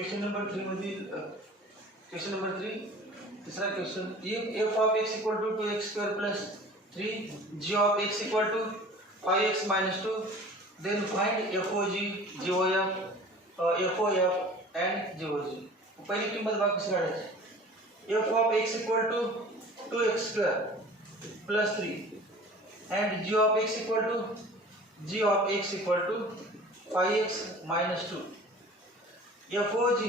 Question number 3 मधील question number 3 तीसरा question, if f of x equal to 2x square plus 3 g of x equal to 5x minus 2 then find FOG, GOF, FOF and GOG. पहिली किंमत बघा कशी काढायची. f of x equal to 2x square plus 3 and g of x equal to 5x minus 2. FOG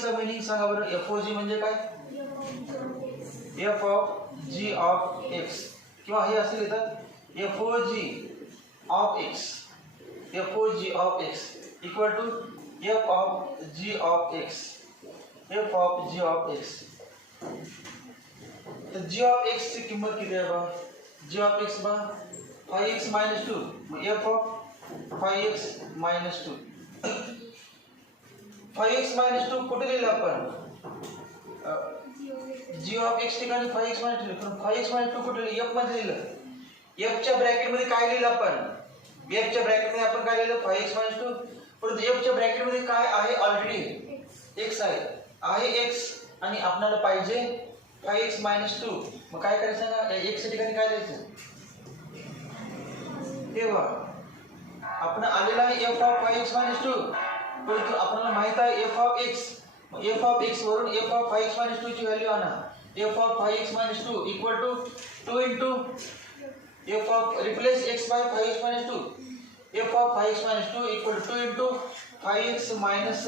चा मीनिंग सांगा बरं. FOG म्हणजे काय? f of g of x किंवा हे असे लिहितात FOG of x equal to f of g of x. तर g of x ची किंमत किती आहे बा? g of x बा 5x minus 2, mug f of 5x minus 2. 5x minus 2 कुठे लिहिलं आपण? g of x ठिकाणी 5x minus 2, पण 5x minus 2 कुठे लिहिलं? f मध्ये लिहिलं. f च्या ब्रॅकेट मध्ये काय लिहिलं आपण? f च्या ब्रॅकेट मध्ये आपण काय लिहिलं? 5x minus 2. परंतु f च्या ब्रॅकेट मध्ये काय आहे? ऑलरेडी x आहे x आणि आपल्याला पाहिजे 5x minus 2. मग काय करायचं सांगा? x च्या ठिकाणी काय लिहायचं? हे बघा आपण आलेला आहे f of 5x minus 2, परंतु आपल्याला माहित आहे f of x. f of x वरून f of 5x minus 2 ची व्हॅल्यू आणा. f of 5x minus 2 equal to 2 into f of replace x by 5x minus 2. f of 5x minus 2 equal to 2 into 5x minus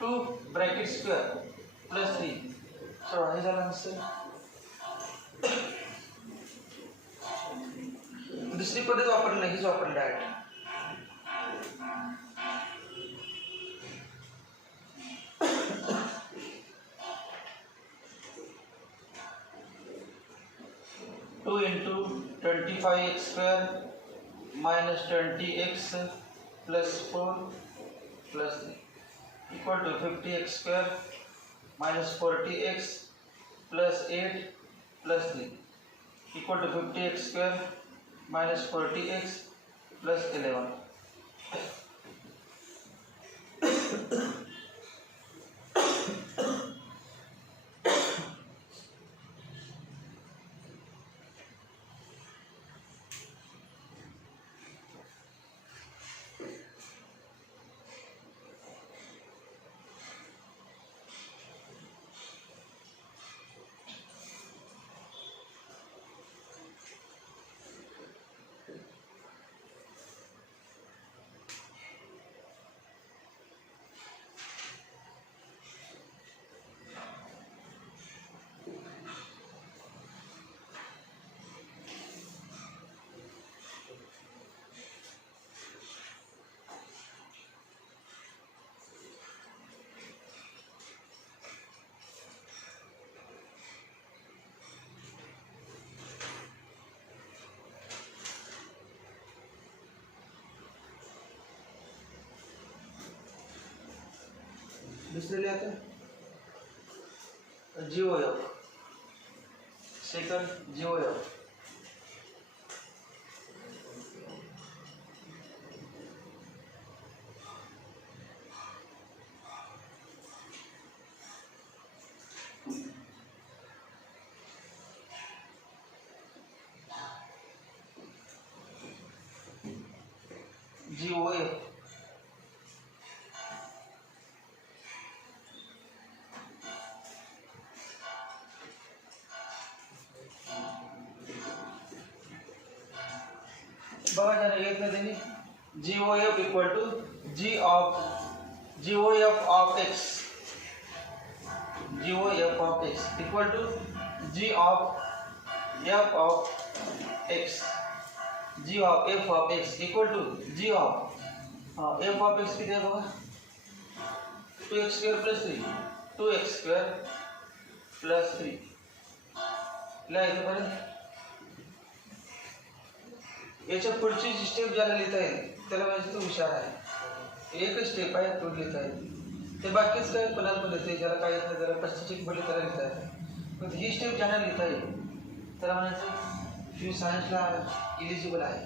2 bracket square plus 3. So हे झालं नसेल. दुसरी पद्धत वापरली नाही, हीच वापरली direct. Two into 25x square minus 20x plus 4 plus 3 equal to 50x square minus 40x plus 8 plus 3 equal to 50x square minus 40x plus 11. दूसरे लिहायचं GOF, सेकंड GOF. बघा जरा एक ना त्यांनी GOF equal to GOF of x equal to G of f of x. G of f of x equal to G of f of x किती आहे बघा? 2x square plus 3 2x square plus 3 लिहायचं पर्यंत. याच्या पुढची जी स्टेप ज्याला लिहिता येईल त्याला म्हणजे तो हुशार आहे. एकच स्टेप आहे तो लिहिता येईल. ते बाकीच काय कोणाला पण लिहिते, ज्याला काय येत नाही त्याला पश्चिम पडले त्याला लिहिता येते. पण ही स्टेप ज्यांना लिहिता येईल त्याला म्हणायचं तुम्ही सायन्सला इलिजिबल आहे.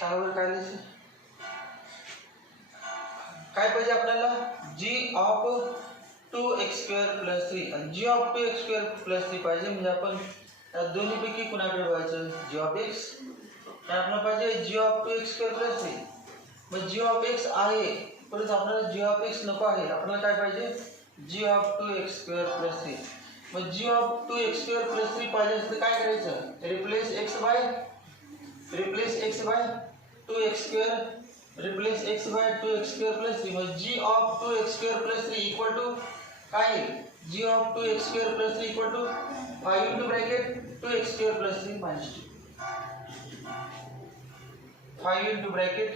सांगा बरं काय लिहायचं. काय पाहिजे आपल्याला जी ऑफ 2x² + 3 आणि जी ऑफ 2x² + 3 पाहिजे. म्हणजे आपण या दोन्हीपैकी कुणाकडे व्हायचं जी ऑफ x आणि आपल्याला पाहिजे जी ऑफ 2x² + 3. मग जी ऑफ x आहे परंतु आपल्याला जी ऑफ x नको आहे. आपल्याला काय पाहिजे जी ऑफ 2x² + 3. मग जी ऑफ 2x² + 3 पाहिजे असेल तर काय करायचं replace x by 2x². Replace x by 2x² + 3. मग g of 2x² + 3 equal to काय g of 2x² + 3 equal to 5 into bracket 2x² + 3 minus 2. 5 into bracket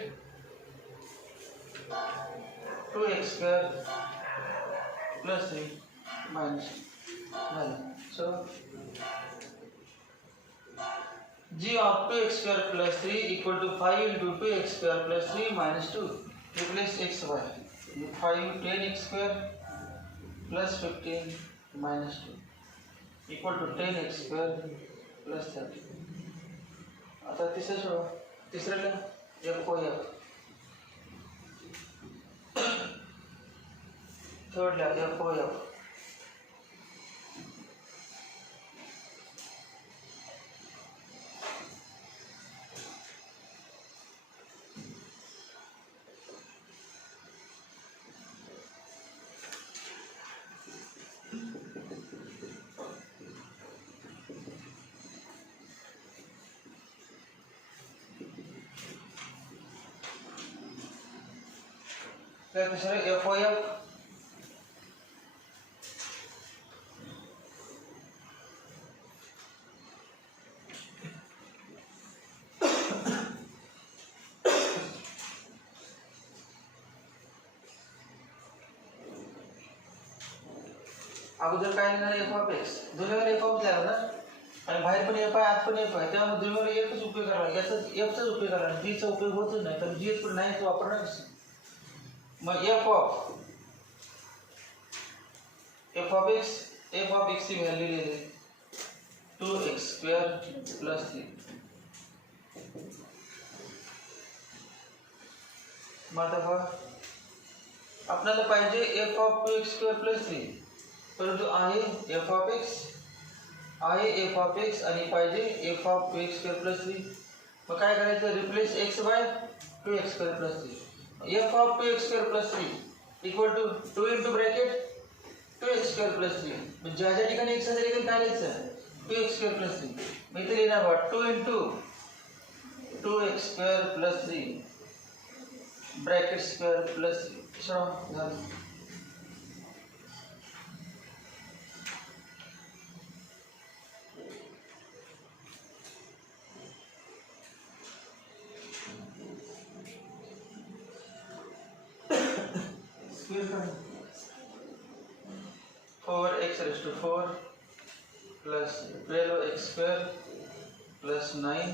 2x² + 3 minus 2. So g of 2x² + 3 equal to 5 into 2x² + 3 minus 2. Replace xy. 5 10x² plus 15 minus 2 equal to 10x² plus 30. आता तिसऱ्याला f को f. थर्डला f को f. क्या तिसरं f को f. अगोदर काय लिहिणार f ऑफ x. दोन्हीवर f ऑफ लिहावं ना आणि बाहेर पण f आहे आत पण f आहे. त्यामुळे दोन्हीवर एकच उपयोग करावा. याचा f चाच उपयोग करावा. g चा उपयोग होतच नाही कारण g पण नाही तो वापरणार कसं. मग f ऑफ x ची व्हॅल्यू लिहिली 2x² + 3. मग आता बघा आपल्याला पाहिजे f ऑफ 2x² + 3 परंतु आहे f ऑफ x आणि पाहिजे f ऑफ 2x² + 3. मग काय करायचं replace x by 2x² + 3. f of 2x² + 3 equal to 2 into bracket 2x² + 3. म्हणजे ज्या ठिकाणी x आहे त्या ठिकाणी काय लिहायचं 2x² + 3. मग इथे लिहिणार बघा 2 into 2x² + 3 bracket square plus 3. झालं. स्क्वेअर काय 4x⁴ plus 12x² plus 9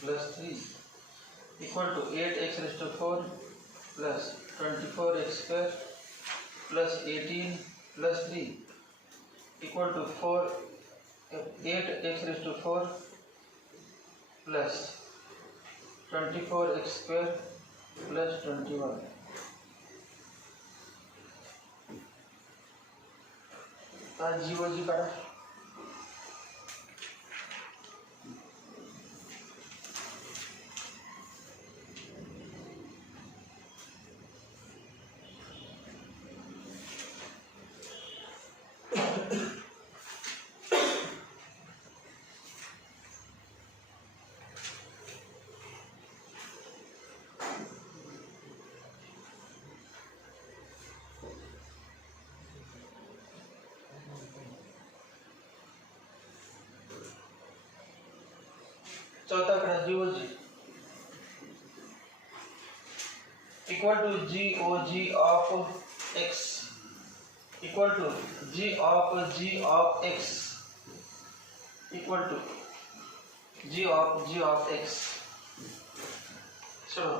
plus 3 equal to 8x⁴ plus 24x² plus 18 plus 3 equal to 8x⁴ plus 24x² plus 21. जी काढा. चौथा कडा g o g equal to GOG of x equal to G of x equal to G of x. चलो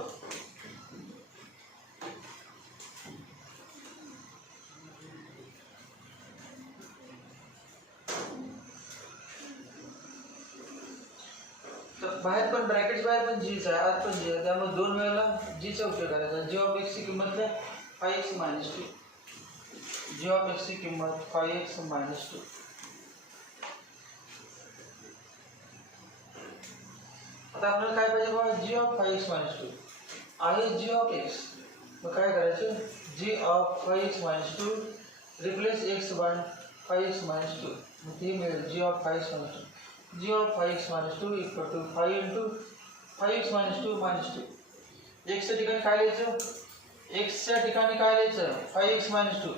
तो बाहेर पण ब्रॅकेट्स बाहेर पण जीच आहे, आत पण जी आहे, त्यामुळे 2 वेळेला जीचा उपयोग करायचा. जी ऑफ एक्सची किंमत काय 5x - 2. जी ऑफ एक्सची किंमत 5x - 2. आता आपल्याला काय पाहिजे बाबा, जी ऑफ 5x - 2 आहे जी ऑफ एक्स. मग काय करायचं, g of 5x - 2 replace x by 5x - 2. मग ते मिळेल g of 5x - 2. G of 5x - 2 equal to 5 into 5x - 2 - 2. एक्सच्या ठिकाणी काय लिहायचं, एक्सच्या ठिकाणी काय लिहायचं 5x - 2.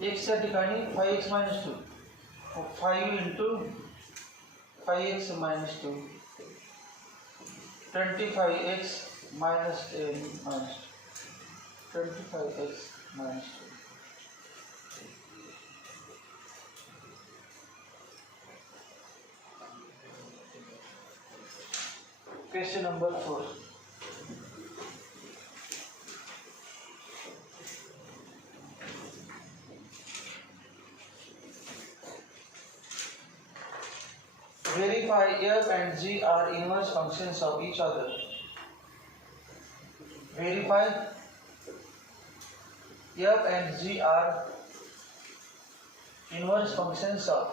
एक्सच्या ठिकाणी 5x - 2. 5 into 5x - 2 25x minus 10 minus 25x minus 2. Question number 4. Verify f and g are inverse functions of each other. Verify f and g are inverse functions of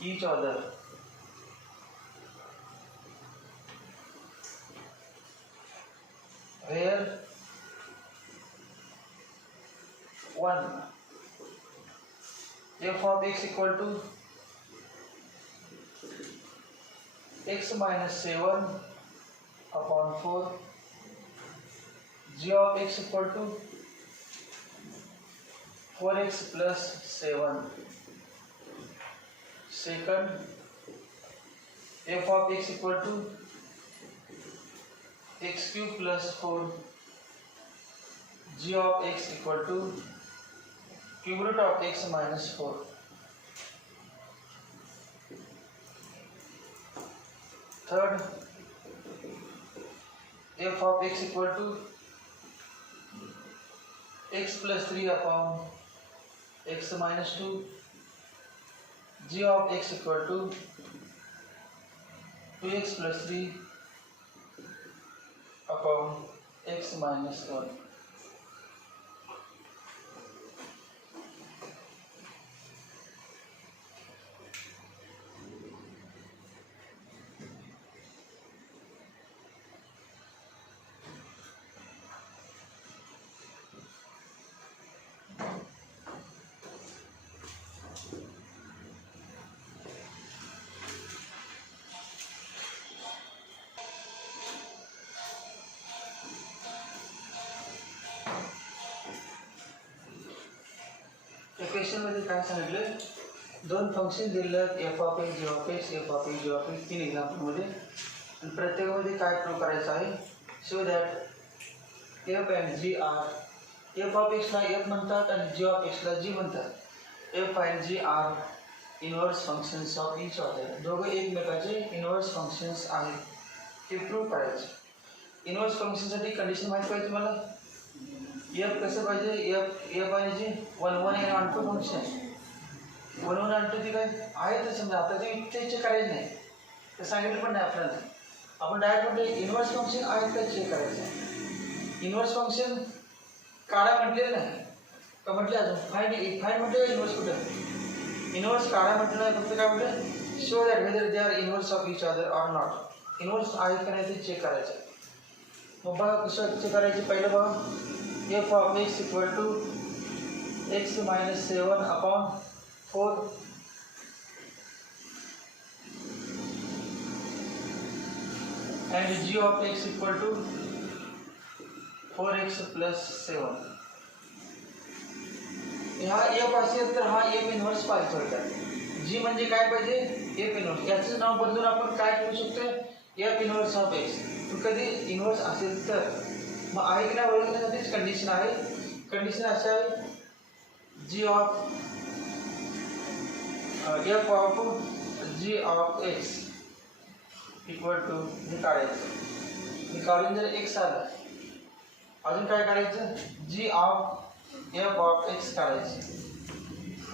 each other. Where 1 f of x equal to x minus 7 upon 4, g of x equal to 4x plus 7. Second, f of x equal to x cube plus 4, g of x equal to cube root of x minus 4. Third, f of x equal to x plus 3 upon x minus 2, g of x equal to 2x plus 3 upon x minus 1. क्वेश्चन मध्ये काय सांगितलं, दोन फंक्शन दिलेलं f of x, g of x, f of x, g of x, 3 example मध्ये, आणि प्रत्येकामध्ये काय prove करायचं आहे, so that f and g are, f of x ला f म्हणतात आणि g of x ला g म्हणतात. f and g are inverse functions of each other. दोघे एकमेकाचे इनव्हर्स फंक्शन्स आहेत, ते प्रूव्ह करायचे. इनव्हर्स फंक्शन साठी कंडिशन माहिती पाहिजे तुम्हाला. f कसं पाहिजे, f आणि g 1 1 आणि 1 2 फंक्शन 1 1 आणि 2 ती काय आहे तर समजा, आता ते चेक करायचं नाही, ते सांगितलं पण नाही आपल्याला. आपण डायरेक्ट म्हटलं इनव्हर्स फंक्शन आहे का चेक करायचं. इनव्हर्स फंक्शन काढा म्हटलेलं नाही का, म्हटलं अजून फाईंड म्हटलं इनव्हर्स कुठं, इनव्हर्स काढा म्हटलं नाही, फक्त काय म्हटलं show that whether they are inverse of each other or not. Inverse आहे का नाही ते चेक करायचं. मग बघा कसं चेक करायचं. पहिलं बघा, f of x equal to x minus 7 upon 4, and g of x equal to 4x plus 7. हा f असेल तर हा f इनव्हर्स पाहिजे होता. g म्हणजे काय पाहिजे, f इनव्हर्स. याचं नाव बदलून आपण काय करू शकतो, f इनव्हर्स ऑफ x. कधी इनव्हर्स असेल तर मग आहे की नाही ओळखण्यासाठीच कंडिशन आहे. कंडिशन अशी आहे, g of f of g of x equal to, हे काढायचं. हे काढून जर x आलं, अजून काय काढायचं, g of f of x काढायचं.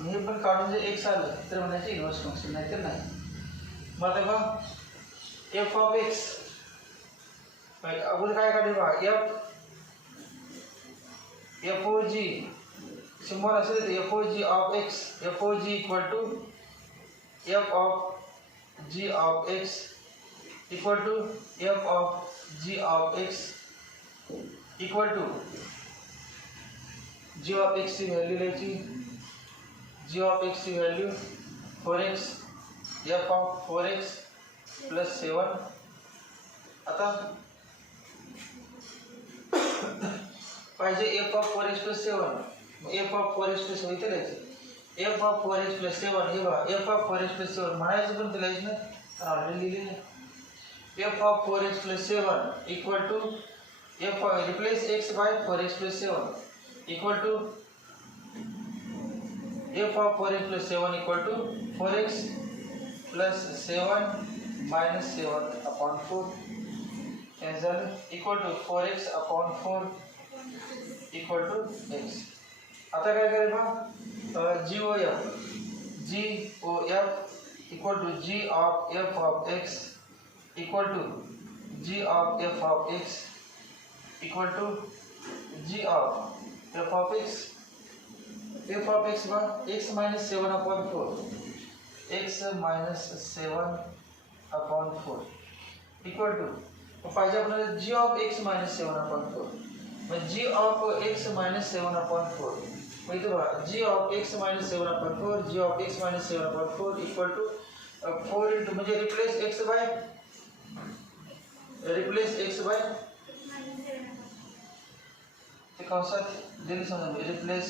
हे पण काढून जर एक्स आलं तर म्हणायचं इन्व्हर्स फंक्शन, नाही तर नाही. मग आता बघा एफ ऑफ एक्स अगोदर काय काढले बघा एफ ओ जी सिम्बॉल असेल तर f o g of x, f o g equal to f of g of x equal to f of g of x equal to g of x ची value लिहायची, g of x ची value 4x f of 4x plus 7. आता पाहिजे f of 4x plus 7, f of 4x plus 7 इथे लिहायचं, f of 4x plus 7 हे बघा F of 4x plus 7 म्हणायचं पण ते लिहायचं ना, ऑलरेडी लिहिलेलं. F of 4x plus 7 equal to f replace x by 4x plus 7 equal to f of 4x plus 7 equal to 4x plus 7 minus 7 upon 4 cancel equal to 4x upon 4 equal to x. आता काय करायचं g o f equal to g of f of x equal to g of f of x equal to g of f of x. F of x by x minus 7 upon 4, x minus 7 upon 4 equal to पाहिजे आपल्याला g of x minus 7 upon 4. मग g of x minus 7 upon 4 मग इथे बघा g of x minus 7 upon 4, g of x minus 7 upon 4 equal to 4 into म्हणजे replace x by ते कंसात दिली समजा replace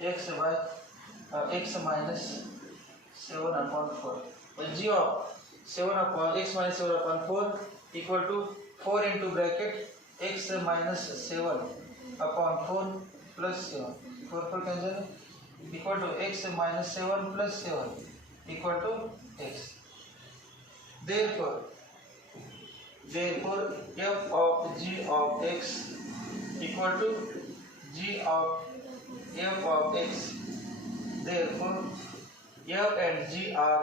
x by x minus 7 upon 4 g of 7 upon x minus 7 upon 4 equal to 4 into bracket x minus 7 upon 4 plus 7 4 cancel equal to x minus 7 plus 7 equal to x. Therefore f of g of x equal to g of f of x. Therefore f and g are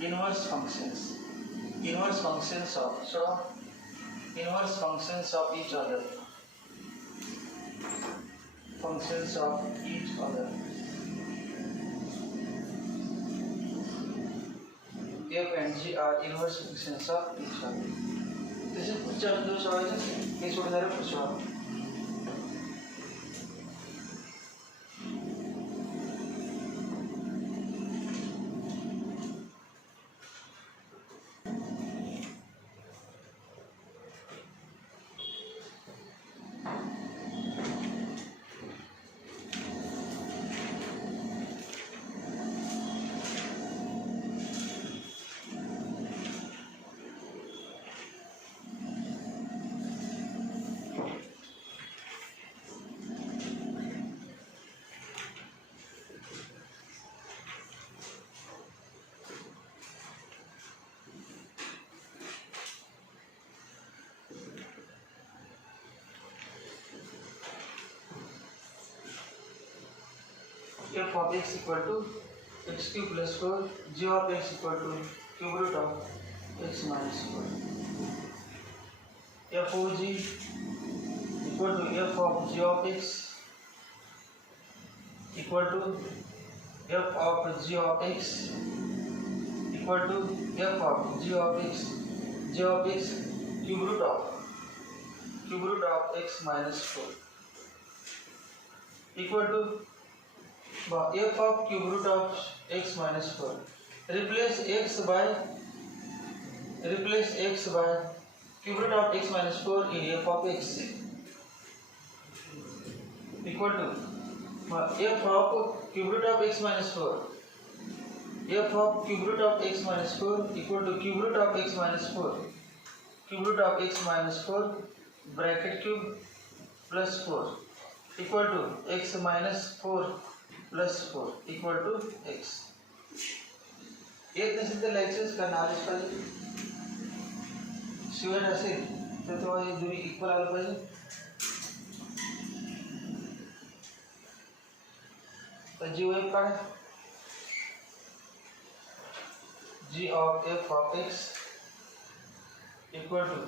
inverse functions of each other. F and G are inverse functions of each other. This is पुढच्या जो सवाल आहे हे सोडणार आहे पुढच्या. F of x equal to x cube plus 4, g of x equal to cube root of x minus 4. F of g equal to f of g of x equal to f of g of x equal to f of g of x cube root of x minus 4 equal to f of cube root of x minus 4. Replace x by cube root of x minus 4 in f of x equal to f of cube root of x minus 4. F of cube root of x minus 4 equal to cube root of x minus 4. Cube root of x minus 4 bracket cube plus 4 equal to x minus 4 plus 4 equal to x. येत नसेल तर लाईकच करणार पाहिजे. शिवाय असेल तर तेव्हा हे दोन्ही इक्वल आलं पाहिजे. तर जी वेव काढा. g of f of x equal to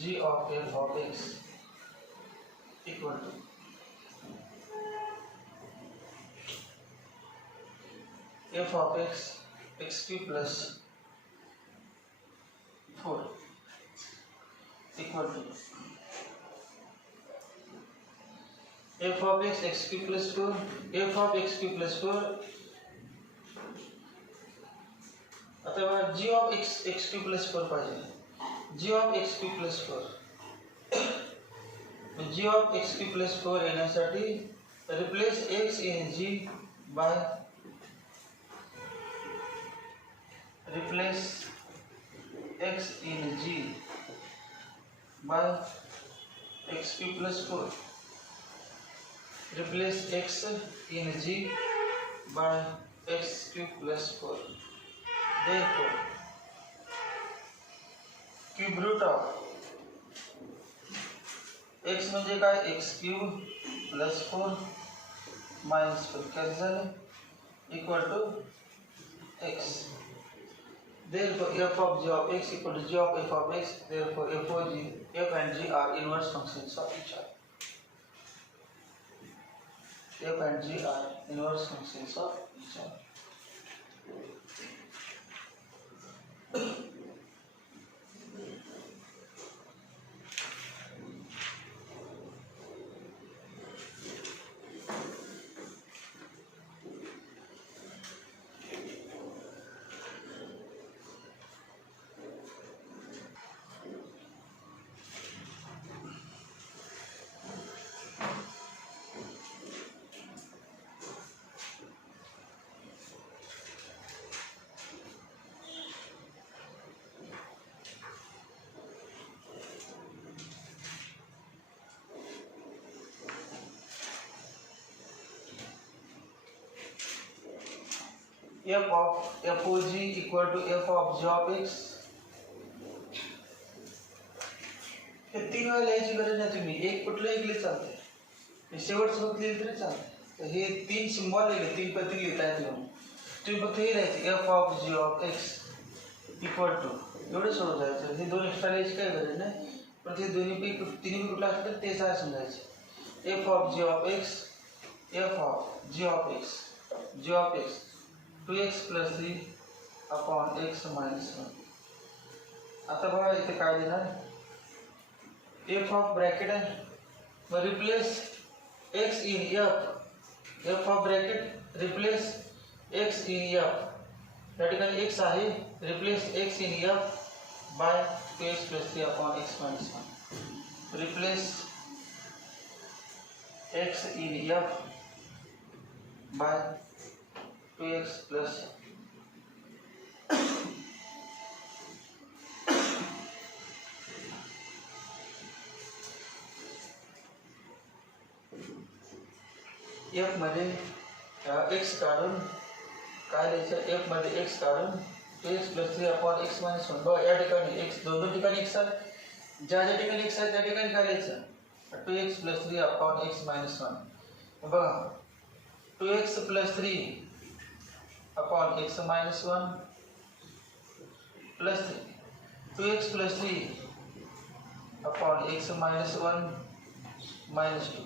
g of f of x equal to f of x x cube plus 4 equal to f of x x cube plus 4 f of x cube plus 4 अथवा g of x x cube plus 4 पाहिजे. g of x cube plus 4 g of x cube plus 4 येण्यासाठी replace x in g by replace x in g by x cube plus 4 replace x in g by x cube plus 4. Therefore cube root of x म्हणजे काय x cube plus 4 minus 4 cancel equal to x. Therefore f of g of x equal to g of f of x. Therefore f and g are inverse functions of each other. F and g are inverse functions of each other. f of FOG equal to f of g of x. हे तीन वेळा लिहायची गरज नाही. तुम्ही एक कुठलं एक लिहित चालते. शेवटचं फक्त लिहिलं तरी चालते. तर हे तीन सिम्बॉल लिहिले, तीन प्रतीक लिहिता येतील. तुम्ही फक्त हे लिहायचे f of g of x equal to एवढं सोडून जायचं. हे दोन एक्स्ट्रा लिहायची काही गरज नाही. पण ते तिन्ही कुठलं असतं तर तेच आहे समजायचे. f of g of x f of g of x 2x plus 3 upon x minus 1. आता बघा इथे काय देणार. f of ब्रॅकेट आहे मग replace x in f of bracket replace x in f. या ठिकाणी x आहे replace x in f by 2x plus 3 upon x minus 1. रिप्लेस x in f by 2x plus f मध्ये x काढून काय लिहायचं. f मध्ये x काढून 2x plus 3 upon x minus 1. बघा या ठिकाणी x दोन ठिकाणी x आहे. ज्या ज्या ठिकाणी x आहे त्या ठिकाणी काय लिहायचं 2x plus 3 upon x minus 1. बघा 2x plus 3 upon x minus 1 plus 3 2x plus 3 upon x minus 1 minus 2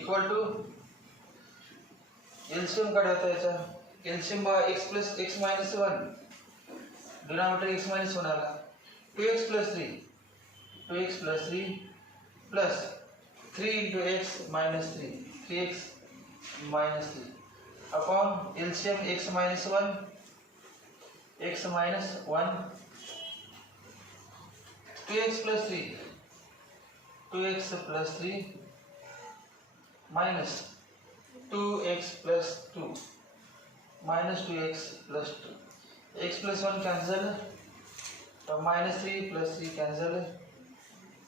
equal to LCM काढायचा याचा. LCM बघा x plus x minus 1 denominator x minus 1 आला. 2x plus 3 plus 3 into x minus 3 3x minus 3 upon LCM x minus 1 2x plus 3 minus 2x plus 2 minus 2x plus 2 x plus 1 cancel minus 3 plus 3 cancel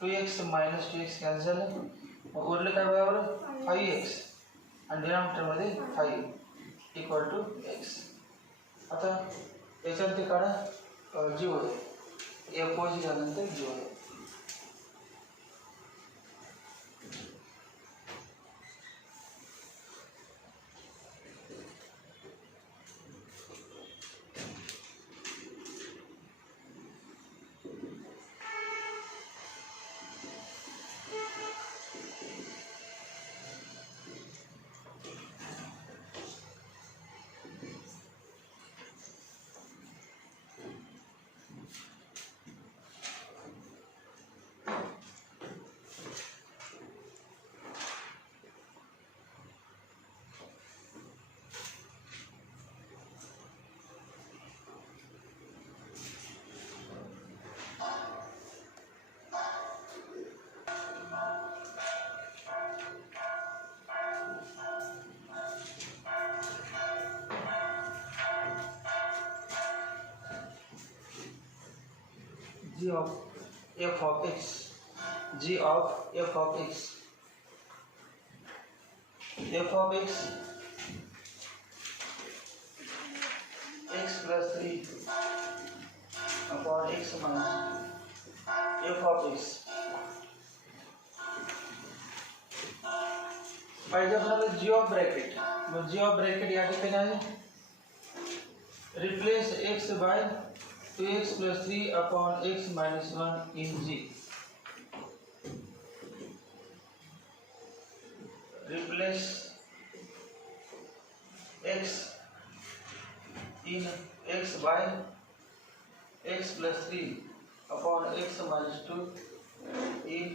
2x minus 2x cancel उरले काय बरोबर 5x आणि डिनॉमिनेटर मध्ये 5 equal to x. आता याच्यात ते काढा जी होईल FOG झाल्यानंतर जी होईल. g of f of x, g of f of x, f of x, x plus 3 upon x minus f of x. पाहिजे आपल्याला g of bracket, mug g of bracket या ठिकाणी आहे replace x by 2x plus 3 upon x minus 1 in g. Replace x in x by x plus 3 upon x minus 2 in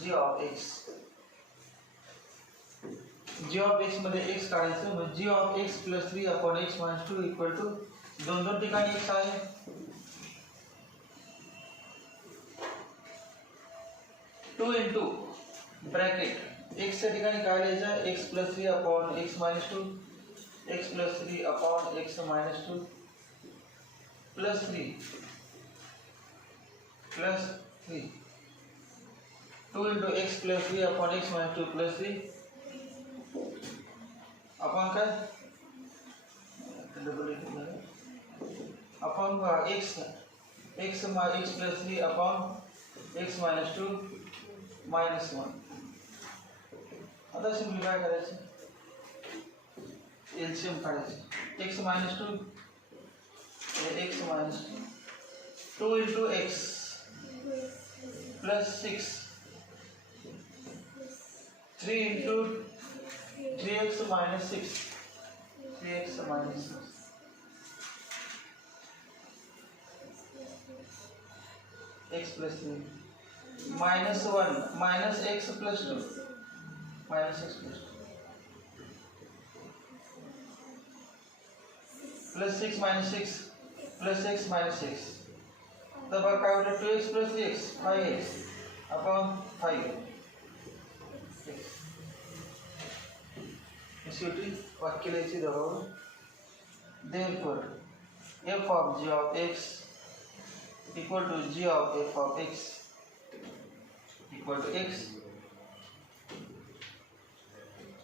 g of x. g of x मध्ये x काढायचं, मग g of x plus 3 upon x minus 2 equal to दोन ठिकाणी x आहे, two into bracket x च्या ठिकाणी काय लिहायचं, x plus 3 upon x minus 2, x plus 3 upon x minus 2 plus 3 2 into x plus 3 upon x minus 2 plus 3 अपॉन काय upon x plus 3 upon x minus 2 minus 1. आता सिम्प्लिफाय करायचं, एलसीएम काढायचं, x minus 2 x minus 2 into x plus 6 3 into 3x minus 6 3x minus 6 x plus 3 minus 1 minus x plus 2 minus x plus 2 plus 6 minus 6 plus x minus 6. तब काय होतं 2x plus 3x 5x upon 5. शेवटी वाक्य लिहायचे दबाव. Therefore f of g of x equal to g of f of x equal to x.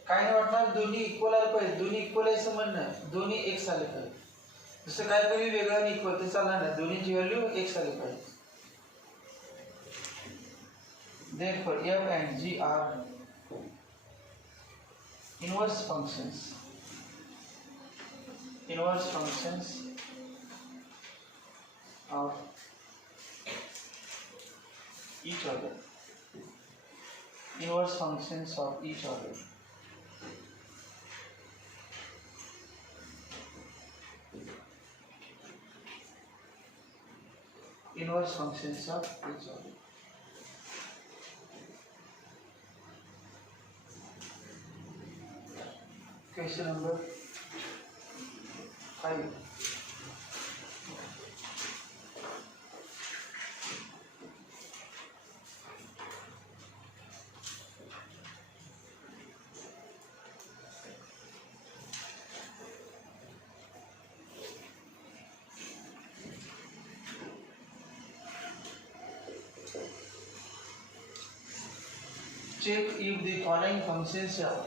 काय नाही वाटणार, दोन्ही इक्वल आले पाहिजे, दोन्ही इक्वल आहे असं म्हणणं, दोन्ही x आले पाहिजे. जसं काय तरी वेगळं आणि इक्वल ते चालणार नाही, दोन्हीची व्हॅल्यू x आले पाहिजे. Therefore f and g are inverse functions of each other. Inverse functions of each other. Inverse functions of each other. Question number 5. Check if the following functions have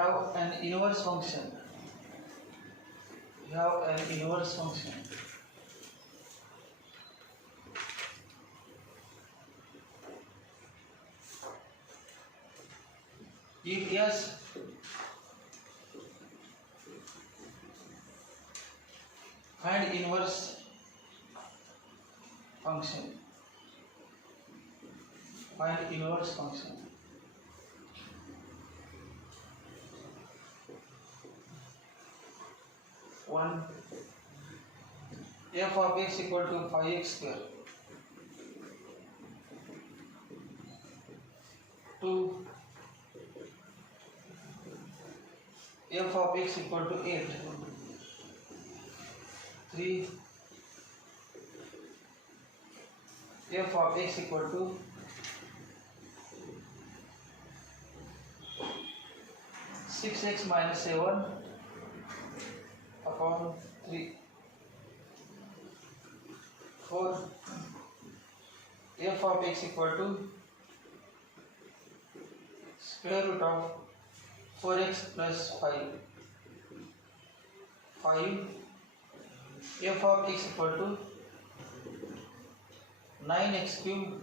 have an inverse function. If yes, find inverse function. Find inverse function. One, f of x equal to 5x square. 2, f of x equal to 8. 3, f of x equal to 6x minus 7 upon 3 for f of x equal to square root of 4x plus 5 f of x equal to 9x cube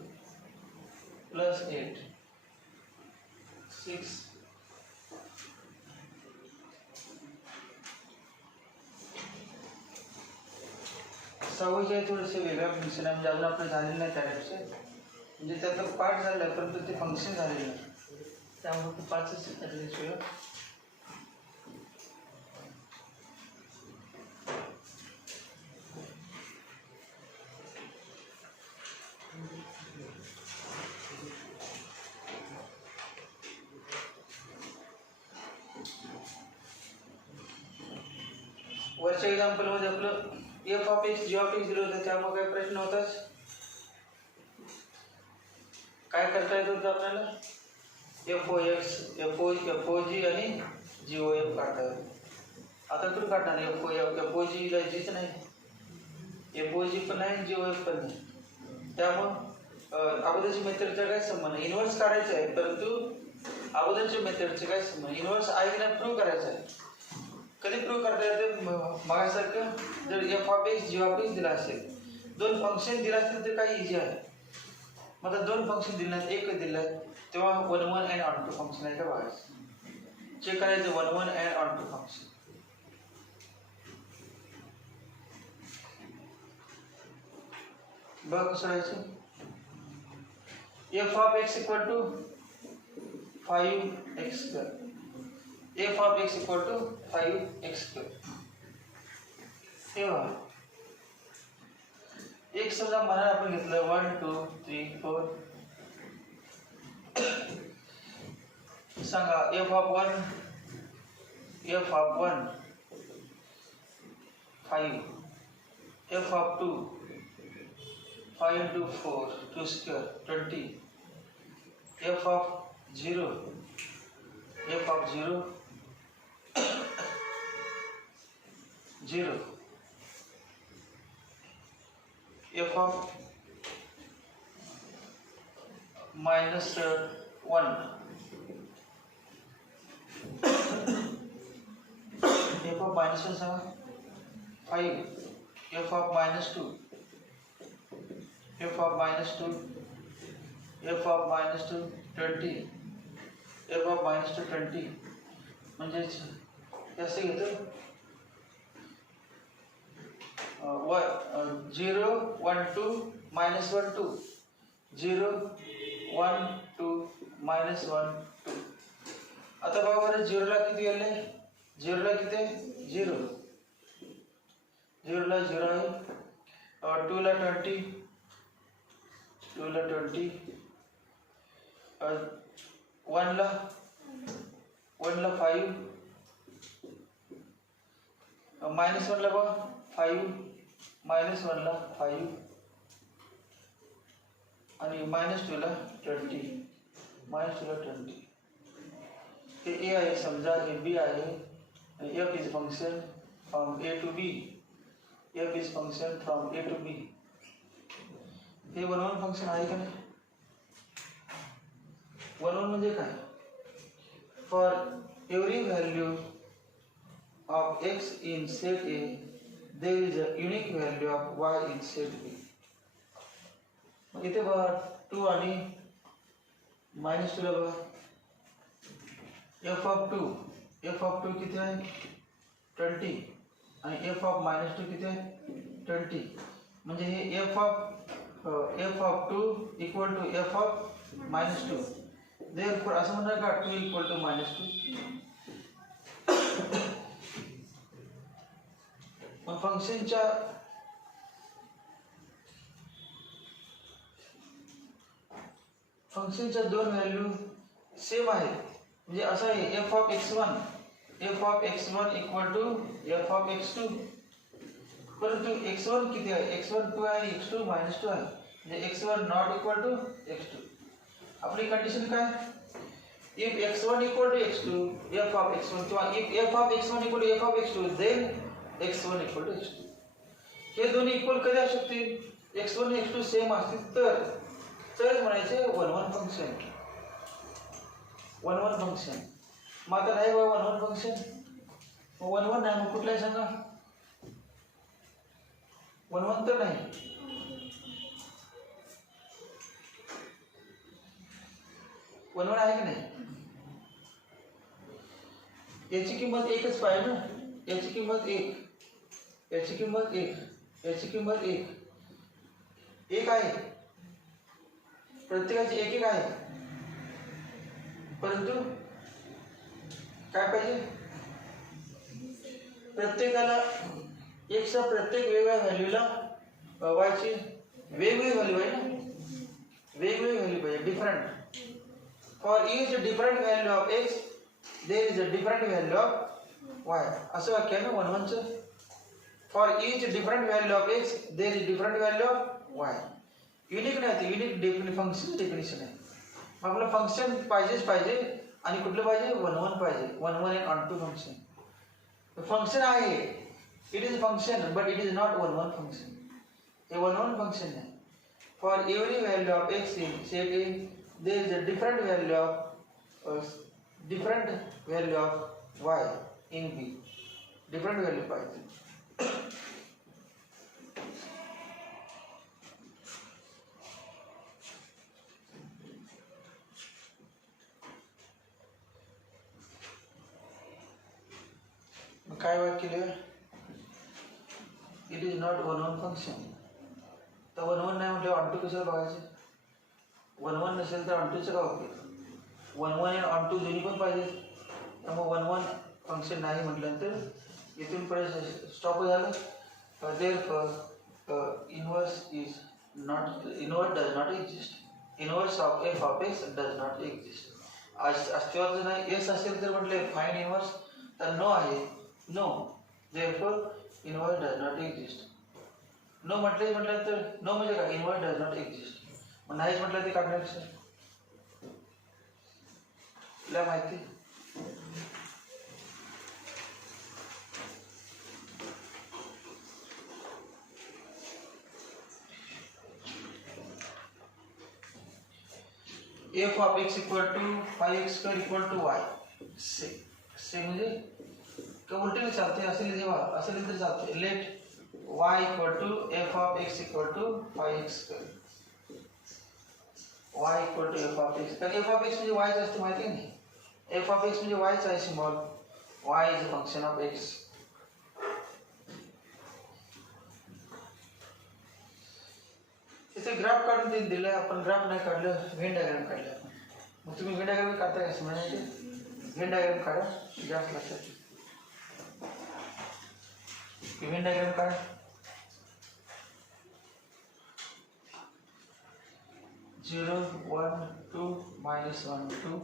plus 8 6 सवयीचे थोडेसे वेगळ्या फंक्शन आहे म्हणजे अजून आपलं झालेलं नाही त्या टाईपचे म्हणजे त्यातलं पार्ट झालं आहे परंतु ते फंक्शन झालेलं नाही त्यामुळे ते पाचच वेळ वरच्या एक्झाम्पल मध्ये आपलं f of x g of x दिलं होतं त्यामुळे काय प्रश्न होताच काय करता येत होतं आपल्याला f o x f o g आणि जी ओ एफ काढता येतो आता कुठं काढणार एफ ओ जीला जीच नाही एफ ओ जी पण नाही जी ओ एफ पण नाही त्यामुळं अगोदरच्या मेथडचा काय संबंध इन्व्हर्स काढायचं आहे परंतु अगोदरच्या मेथडचे काय संबंध इन्व्हर्स आहे की नाही प्रूव्ह करायचं आहे कधी प्रूव्ह करता येते मागासारखं जर f of x g of x दिला असेल दोन फंक्शन दिला असेल तर काही इझी आहे मग आता दोन फंक्शन दिले नाहीत एकच दिलं आहे तेव्हा 1 1 अँड ऑन टू फंक्शन आहे का बघायचं चेक करायचं 1 1 अँड ऑन टू फंक्शन बघ कसं राहायचं f of x equal to 5x square f of x equal to 5x square तेव्हा एक समजा म्हणा आपण घेतलं 1 2 3 4 सांगा f of 1 5 f of 2 5 into 4 2 square 20 f of 0 0 f of minus 1 f of minus 1 Sanga 5 f of minus 2 f of minus 2 f of minus 2 20 f of minus 2 20 म्हणजे कसं घेतो 0 1 2 minus 1 2 0 1 2 minus 1 2 आता बघा बरं 0 ला किती गेले 0 ला किती 0 0 ला 0 आहे 2 ला 20 2 ला 20 1 ला 5 minus 1 ला बघा 5 minus 1 ला 5 आणि minus 2 ला 20 minus 2 ला 20 हे a आहे समजा हे b आहे f is function from a to b f is function from a to b हे 1 1 फंक्शन आहे का नाही 1 1 म्हणजे काय for every value of x in set A there is a unique value of y in set B इथे बघा 2 आणि -2 ला बघा f of 2 किती आहे 20 आणि f of -2 किती आहे 20 म्हणजे हे f of 2 equal to f of -2 therefore असं म्हणणार का 2 equal to -2 मग फंक्शनच्या दोन व्हॅल्यू सेम आहेत म्हणजे असं आहे f of x1 equal to f of x2 परंतु x1 किती आहे x1 2 आहे x2 -2 आहे म्हणजे x1 not equal to x2 आपली कंडिशन काय if x1 equal to x2, f of x1 किंवा if f of x1 equal to f of x2, then x1 equal to x2. हे दोन्ही इक्वल कधी असू शकतील? x1 x2 सेम असतील तर म्हणायचे 1 1 फंक्शन. 1 1 फंक्शन. मग आता नाही बघा 1 1 फंक्शन. 1 1 नाही, मग कुठलं आहे सांगा? 1 1 तर नाही. 1 1 आहे की नाही? याची किंमत एकच पाहिजे ना. याची किंमत 1, याची किंमत 1, याची किंमत 1 आहे. प्रत्येकाची एक एक आहे. परंतु काय पाहिजे? प्रत्येकाला एक्सच्या प्रत्येक वेगवेगळ्या व्हॅल्यूला वायची वेगवेगळी व्हॅल्यू आहे ना. वेगवेगळी व्हॅल्यू पाहिजे, different. For each different value of x there is a different value of y. असं वाक्य आहे ना 1 1 चं. For each different value of x there is different value of y. Unique नाही, ते युनिक फंक्शन डेफिनेशन आहे. मग आपलं फंक्शन पाहिजेच पाहिजे. आणि कुठलं पाहिजे? 1 1 पाहिजे. 1 1 and onto फंक्शन. फंक्शन आहे, it is function but it is not 1 1 function. हे 1 1 फंक्शन आहे. For every value of x in set A there is a different value of y in b. Different value पाहिजे. मग काय वाक्य केलं? It is not 1 1 फंक्शन. तर 1 1 नाही म्हटलं on to कशाला बघायचं? 1 1 नसेल तर ऑनटूचं काय उपयोग? 1 1 आणि ऑनटू दोन्ही पण पाहिजे. त्यामुळे 1 1 फंक्शन नाही म्हटल्यानंतर इथून पुढे स्टॉप झालं. Therefore inverse does not exist. Inverse of f of x does not exist. अस्तित्वाचं नाही. एस असेल तर म्हटले फाईंड इनवर्स, तर नो आहे. No. Therefore inverse does not exist. No म्हटलं तर नो म्हणजे काय? Inverse does not exist. मग नाहीच म्हटलं ते काढणार कसं? तुला माहिती? F of x equal to 5x² equal to y. से म्हणजे का उलटे चालते? असेल जेव्हा असेल तर चालते. Let y equal to f of x equal to 5x². y equal to f of x. कारण एफ ऑफ एक्स म्हणजे वायच असते, माहिती आहे नाही? एफ ऑफ एक्स म्हणजे वायच आहे सिम्बॉल. वाय is a function of x. इथे ग्राफ काढून ते दिलं. आपण ग्राफ नाही काढलं, व्हेन डायग्राम काढलं आपण. मग तुम्ही व्हेन डायग्राम काढता कसं म्हणजे? व्हेन डायग्राम काढा, जास्त लक्षात. व्हेन डायग्राम काढा. 0 1 2 -1 2.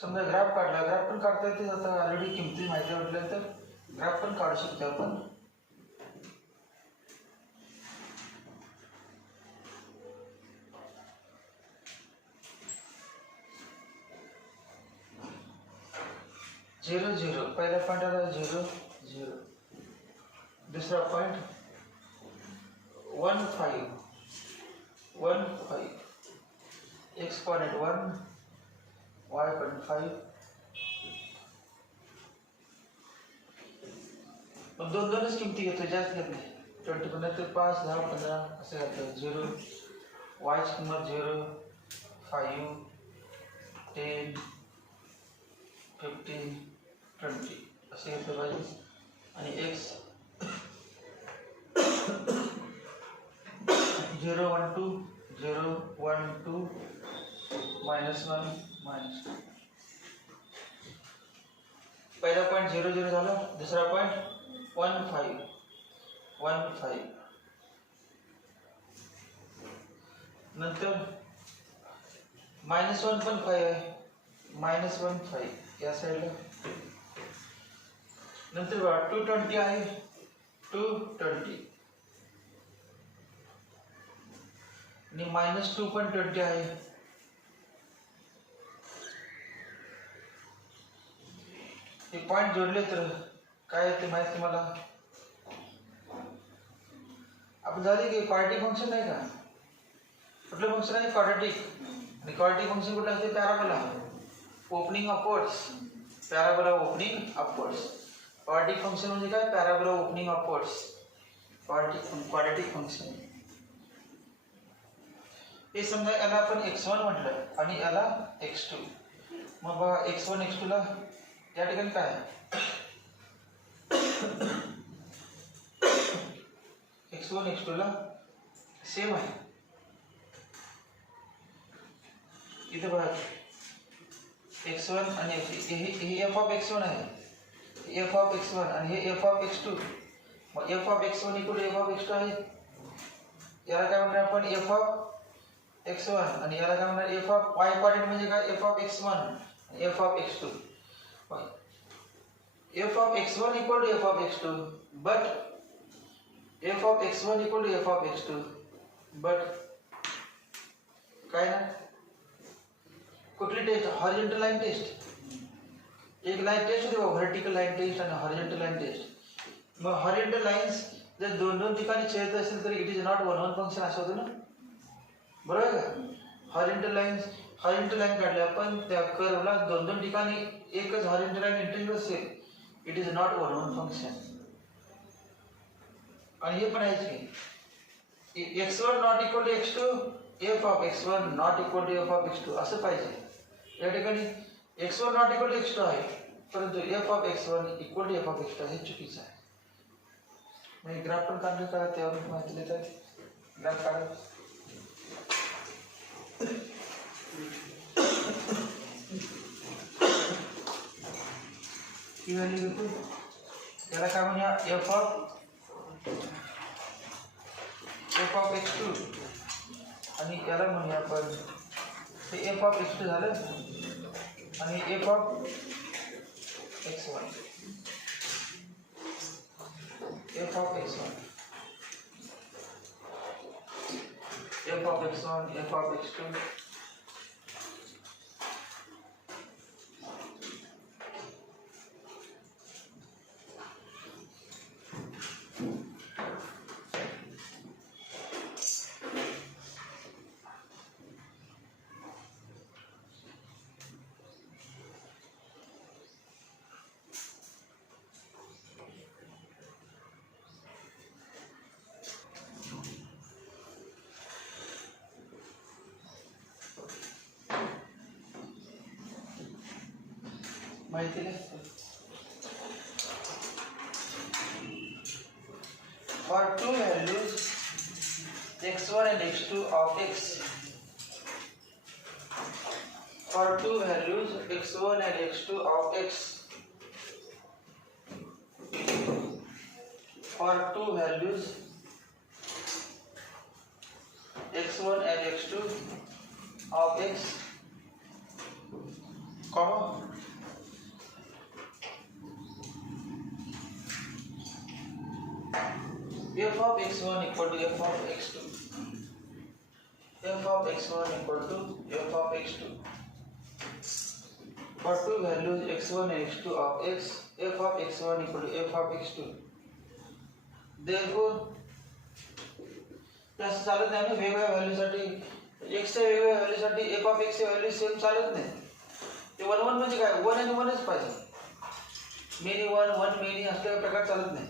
समजा ग्राफ काढला. ग्राफ पण काढता येते. आता ऑलरेडी किमती माहिती वाटल्या तर ग्राफ पण काढू शकतो आपण. Zero zero. पहिला पॉईंट आला 0 0. दुसरा पॉईंट 1 5 1 5. X coordinate 1, y coordinate 5. पण दोनच किमती घेतो, जास्त घेत नाही. 20 15 तर 5 10 15 असे घालतो. 0 y ची किंमत 0 5 10 15 20. असे घेतलं पाहिजे आणि x 0 1 2 0 1 2 -1 -2. पहिला पॉइंट 0 0 झाला, दुसरा पॉइंट 1 5 1 5, नंतर -1 पण 5 आहे, -1 5 या साईडला. नंतर बघा 220 आहे, 220 आणि -2 पण 20 आहे. हे पॉइंट जोडले तर काय ते माहिती तुम्हाला. आपण झाले की क्वाड्रेटिक फंक्शन आहे का, कुठलं फंक्शन आहे क्वाड्रेटिक, आणि क्वाड्रेटिक फंक्शन कुठलं असते, parabola opening upwards, parabola opening upwards. Quadratic function म्हणजे काय, parabola opening upwards, quadratic function. हे समजा याला आपण x1 म्हटलं आणि याला x2. मग बघा x1 x2 ला या ठिकाणी काय x1 x2 ला सेम आहे. इथे बघा x1 आणि हे f of x1 आहे, f of x1 आणि हे f of x2. Mug f of x1 equal f of x2 आहे. याला काय म्हणणार आपण, f of x1 आणि याला काय म्हणणार f of y कोऑर्डिनेट म्हणजे काय, f of x1 आणि f of x2. f of x1 equal to f of x2, but f of x1 equal to f of x2, but काय ना, कुठली टेस्ट, हॉरिझॉन्टल लाईन टेस्ट. एक line test होती बघा, vertical line test आणि horizontal line test. मग horizontal lines जर दोन दोन ठिकाणी छेदत असेल तर it is not one one function असं होतं ना, बरोबर का. हॉरिझॉन्टल लाईन काढली आपण, त्या कर्वला दोन दोन ठिकाणी एकच हॉरिझॉन्टल लाईन इंटरव्ह्यू असेल, it is not one one function. आणि हे पण आहे की x1 not equal to x2, f of x1 not equal to f of x2 असं पाहिजे. या ठिकाणी x1 not equal to x2 आहे, परंतु f of x1 equal to f of x2 हे चुकीचं आहे. म्हणजे ग्राफ पण काढले करा, त्यावर माहिती देतात. ग्राफ काढा. ही व्हॅल्यू घेतो, याला काय म्हणूया f of x2 आणि याला म्हणूया आपण हे f of x2 झालं आणि f of x1, f of x1, f of x1, f of x2. माहिती आहे. For two values x1 and x2 of x, for two values x1 and x2 of x, for two values x1 and x2 of x, comma f of x1 equal to f of x2, f of x1 equal to f of x2. For two values x1 and x2 of x, f of x1 equal to f of x2. Therefore, जास्त चालत नाही ना वेगवेगळ्या व्हॅल्यूसाठी, x च्या वेगवेगळ्या व्हॅल्यूसाठी f of x ची व्हॅल्यू सेम चालत नाही. ते 1 1 म्हणजे काय, 1 आणि 1च पाहिजे. मेनी 1 1 मेनी असल्या प्रकार चालत नाही.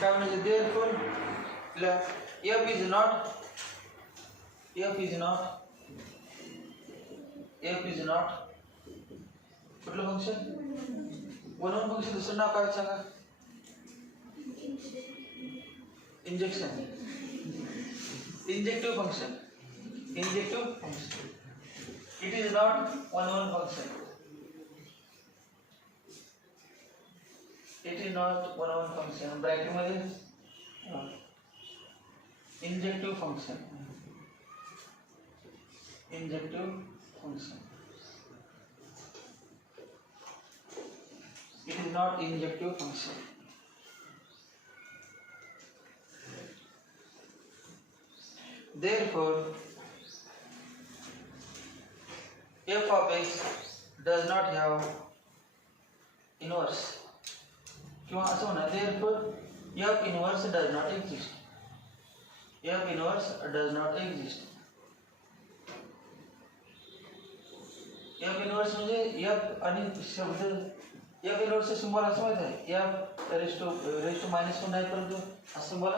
काय म्हणजे therefore f is not f is not कुठलं फंक्शन? वन वन फंक्शन दुसरं नाव काय सांगा? Injection, injective function, injective function. It is not one one function. It is not one one function. Bracket मध्ये injective function, injective function. It is not injective function. Therefore, f of x does not have inverse. किंवा असं म्हणा, therefore f inverse does not exist. f inverse does not exist. f inverse म्हणजे f आणि शब्द f इनवर्सचे सिंबल असं माहित आहे, f रेस टू -1 आहे, परंतु हा सिंबल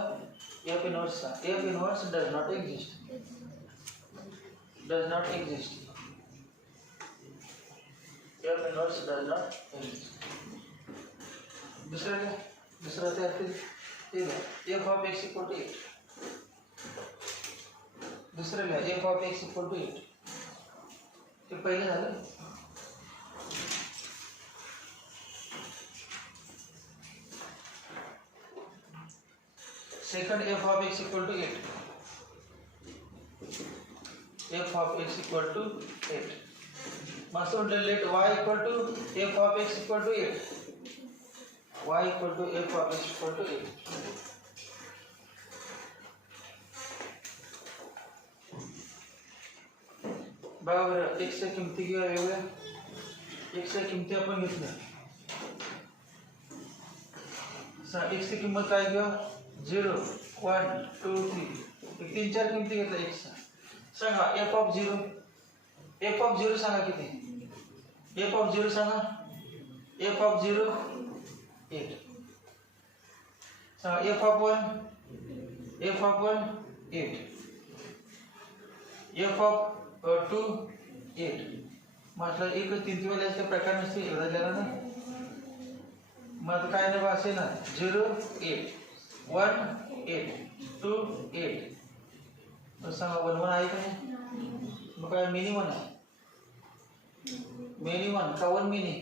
f इनवर्सचा. f inverse does not exist, does not exist. f inverse does not exist. दुसरं तयार केलं f of x equal to 8. दुसरं लिहा f of x equal to 8. ते पहिले झालं. Second, f of x equal to 8. f of x equal to 8. मस्त म्हटलं, let y equal to f of x equal to 8. y equal to f of x equal to 8. बघा बरं, x च्या किमती किंवा वेगळ्या x च्या किमती आपण घेतल्या. x ची किंमत काय घेऊ? 0 1 2 3 तीन चार किमती घेतल्या x च्या. सांगा f ऑफ 0, f ऑफ 0 सांगा किती? f of 0 Sanga. f of 0 8. Sanga f of 1, f of 1 8, f of 2 8. म्हटलं एकच तीन वेळेला प्रकार नसते, एवढा लिहिला ना. मग काय नाही असे ना, 0 8 1 8 2 8. सांगा 1 1 आहे का नाही? मग काय मिनी 1 आहे? मिनी 1 का 1 मिनी?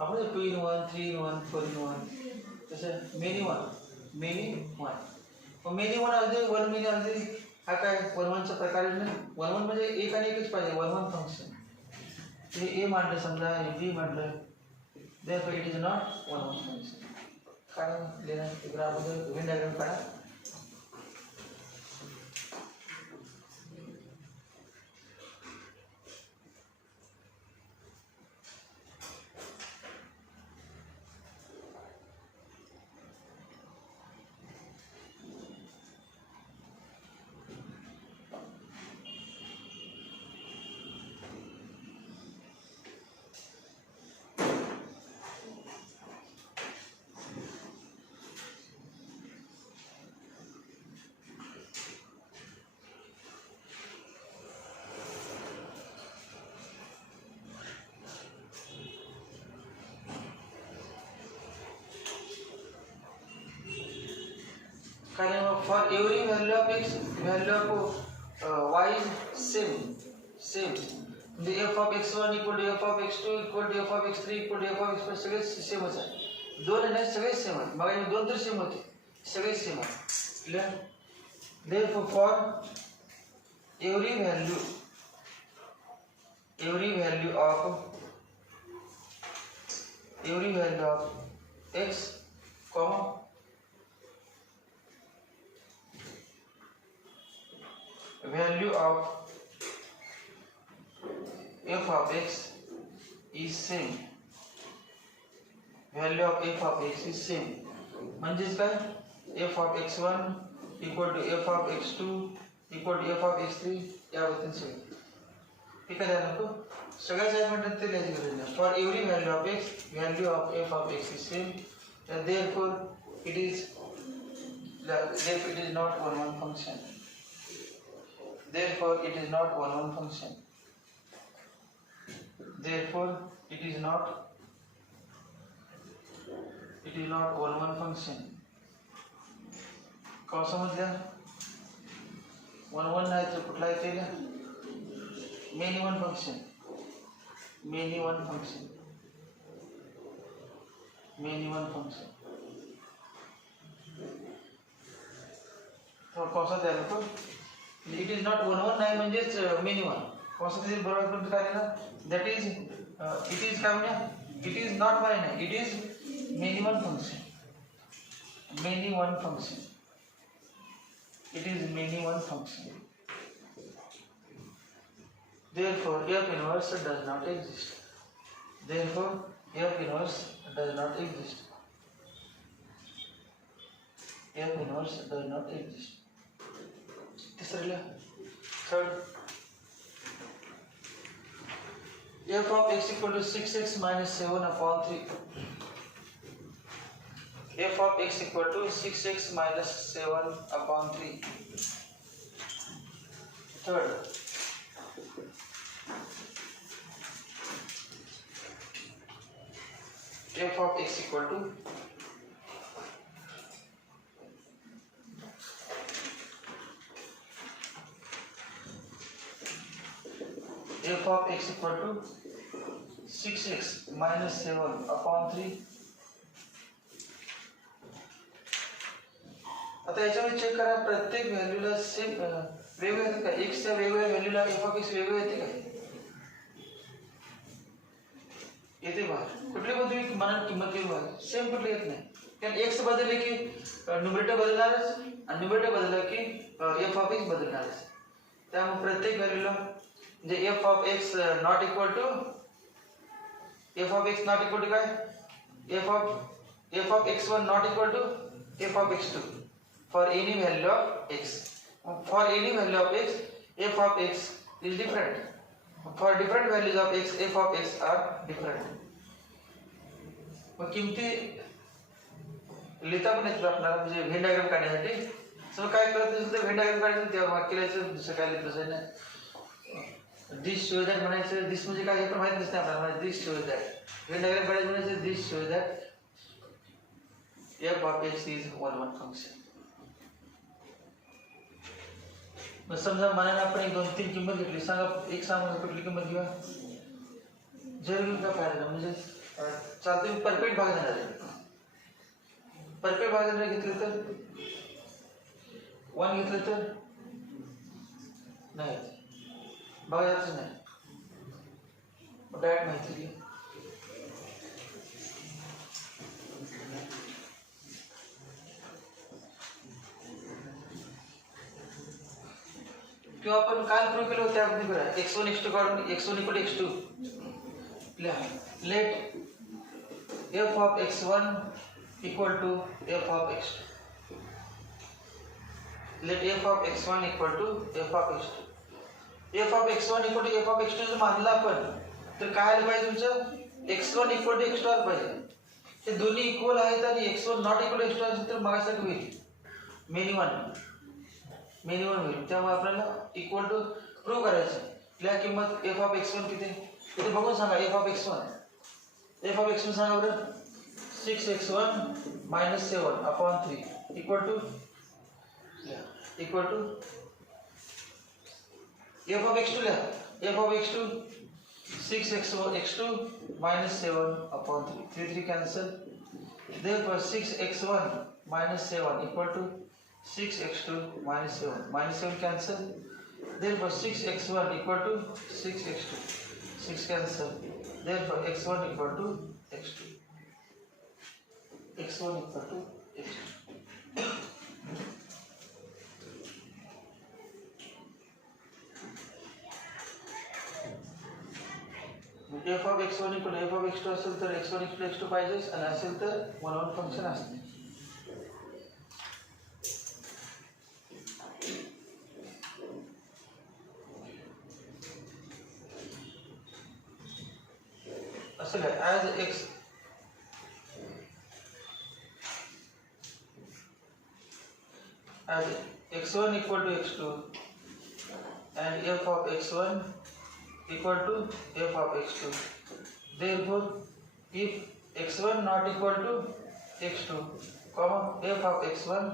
आपण 2 in 1 3 in 1 4 in 1 तसं मिनी 1, मिनी 1. मग मिनी 1 असते 1 मिनी असते. हा काय 1 1 चा प्रकार नाही. 1 1 म्हणजे एक आणि एकच पाहिजे. 1 1 फंक्शन हे a मानलं, समजा हे b मानलं, therefore it is not 1 1 function. काय लिहिणार ग्राफमध्ये व्हेन डायग्राम काढा. For every value of x, value of y is same. The f of x1 equal to f of x2 equal to f of x3 equal to f of x4 सगळे सेमच आहे. दोन आहे सगळे सेम आहेत. मग दोन तर सेम होते, सगळे सेम आहेत. Clear? Therefore for every value of x, value of f of x is same. Value of f of x is same. म्हणजेच काय? f of x1 equal to f of x2 equal to f of x3 यावरती सगळे. ठीक आहे नको? सगळ्याच आहे म्हणतात ते लिहायची गरज नाही. For every value of x, value of f of x is same. Therefore it is not one function. Therefore, it is not one function. Therefore, it is not one function. कौन समझ लिया? one नाही तर कुठला येते ना? Many one function. Many one function. Many one function. तो कौन सा द्यायला तो? It is not one नाही म्हणजेच many one. कौन सा त्याचे बरोबर पण काय ना? That is it is काय म्हणा? It is not one नाही. It is many one function. Many one function. It is many one function. Therefore, F inverse does not exist. Therefore, F inverse does not exist. F inverse does not exist. तीसरा third. F of x equal to 6x minus 7 upon 3. F of x equal to 6x minus 7 upon 3. Third. F of x equal to f of x equal to 6x minus 7 upon 3. आता याच्यामध्ये चेक करा प्रत्येक व्हॅल्यूला सेम वेगवेगळे येते का? x च्या वेगवेगळ्या व्हॅल्यूला f of x वेगवेगळे येते का? येते बघा. कुठली पण तुम्ही मनात किंमत घेऊ बघा सेम कुठली येत नाही. कारण x बदलले की न्यूमरेटर बदलणारच आणि न्यूमरेटर बदलला की f of x बदलणारच. त्यामुळे प्रत्येक व्हॅल्यूला म्हणजे f of x not equal to काय? f of x1 not equal to f of x2 for any value of x. For any value of x, f of x is different. For different values of x, f of x are different. मग किमती लिहिता पण येतात आपल्याला म्हणजे Venn diagram काढण्यासाठी. सो काय करत असेल तर व्हेन डायग्राम काढायचं तेव्हा वाक्याचं दुसरं काय लिहिलं नाही. दिस शोज दॅट म्हणायचं. दिस म्हणजे काय हे पण माहित नसते आपल्याला. This shows that Venn diagram काढायचं म्हणायचं this shows that f of x is one function. मग समजा मनाने आपण एक 2-3 किंमत घेतली. सांगा एक सांगा कुठली किंमत घेऊया? जर का फायदा म्हणजे चालते परफेक्ट भाग देणार आहे. परफेक्ट भाग देणार घेतलं तर 1 घेतलं तर नाही बघायचं नाही. डायरेक्ट माहिती घे. किंवा आपण काल प्रूव्ह केलं होतं त्यामध्ये बघा x1 x2 काढून x1 equal to x2 let f of x1 equal to f of x2. Let f of x1 equal to f of x2. f of x1 equal to f of x2 जर मानलं आपण तर काय आलं पाहिजे तुमचं x1 equal to x2 आलं पाहिजे. हे दोन्ही इक्वल आहेत आणि x1 not equal to x2 असेल तर मागासाठी होईल मेनी वन होईल. त्यामुळे आपल्याला इक्वल टू प्रूव्ह करायचं. आपल्या किंमत f of x1 किती इथे बघून सांगा. f of x1 सांगा बरं. 6x1 minus 7 upon 3 equal to f of x2 लिहा. f of x2 6x2 minus 7 upon 3 3 cancel. Therefore 6x1 minus 7 equal to 6x2 minus 7 minus 7 cancel. Therefore 6x1 equal to 6x2 6 cancel. Therefore x1 equal to x2 x1 equal to x2. f of x1 equal to f of x2 असेल तर x1 equal to x2 पाहिजेच आणि असेल तर 1 फंक्शन असते. असं काय as x1 equal to x2 and f of x1 equal to f of x2. Therefore, if x1 not equal to x2, comma f of x1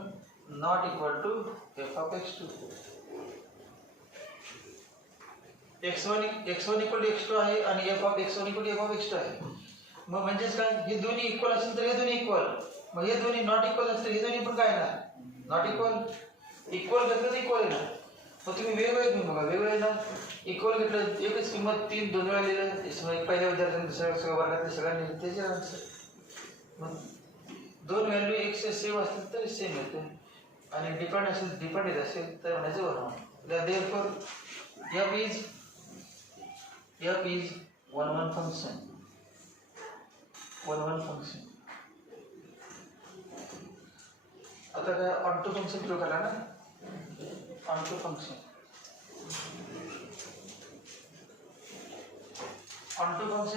not equal to f of x2. x1 equal to x2 आहे आणि f of x1 equal to f of x2 आहे. मग म्हणजेच काय, हे दोन्ही इक्वल असेल तर हे दोन्ही इक्वल, मग हे दोन्ही नॉट इक्वल असतील हे दोन्ही पण काय ना नॉट इक्वल. इक्वल घेतलं तर इक्वल आहे ना. मग तुम्ही वेगवेगळे घेऊन बघा, वेगवेगळे ना इक्वल घेतलं एकच किंमत 3 दोन वेळा लिहिलं, पहिल्या विद्यार्थ्यांनी दुसऱ्या वर्गातल्या सगळ्यांनी त्याच्या आन्सर. मग दोन व्हॅल्यू एक सेम असतील तर सेम येते आणि डिपेंड असेल तर म्हणायचं बरोबर. Therefore f is one function. आता काय ऑन टू फंक्शन प्रयोग आला ना. ऑन टू फंक्शन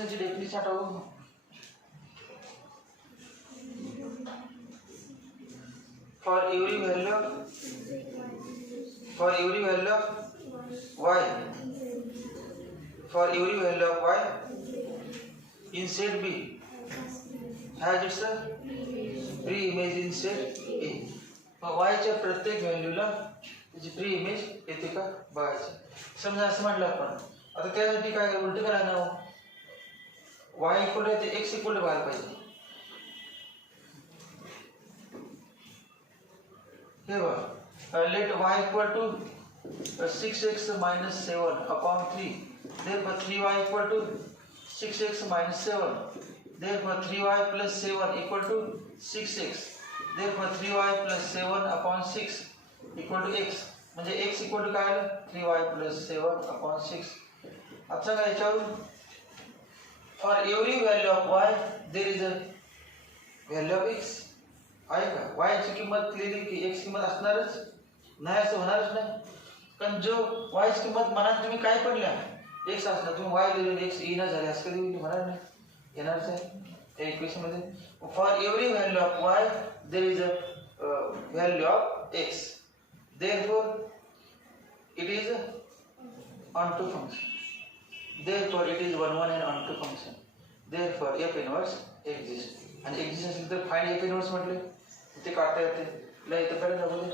ची डेफिनेशन आठवू. For every value of y in set B has its pre image in set A. मग y च्या प्रत्येक व्हॅल्यूला त्याची प्री इमेज येते का बघायचं. समजा असं म्हटलं आपण, आता त्यासाठी काय उलट करायला, y इक्वल आहे ते x इक्वल व्हायला पाहिजे. हे बघा, let y equal to 6x minus 7 upon 3. Therefore 3y equal to 6x minus 7. Therefore 3y plus 7 equal to 6x. Therefore 3y plus 7 upon 6 equal to x. म्हणजे x equal to काय आलं 3y plus 7 upon 6. आता काय याच्यावरून for every value of y there is a value of x. आहे का? y ची किंमत लिहिली की x किंमत असणारच नाही असं होणारच नाही. कारण जो y ची किंमत मनात तुम्ही काय पडल्या x असणार, तुम्ही y लिहिलं x येणार झाले असं कधी होणार नाही, येणारच आहे. त्या इक्वेशन मध्ये for every value of y there is a value of x. Therefore it is onto function. Therefore it is 1 1 and on to function. Therefore f inverse exist. आणि एक्झिस्ट असेल तर फाइंड f इनवर्स म्हटले ते काढता येते. ला इथं पर्यंत दाखवले.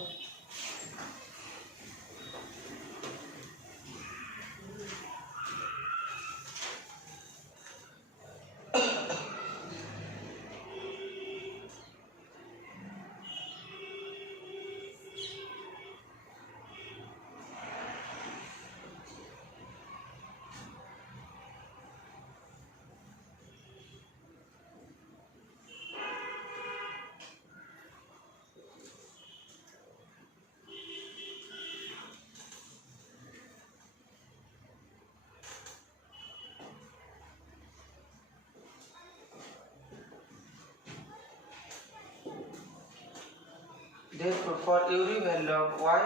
Therefore, for every value of y,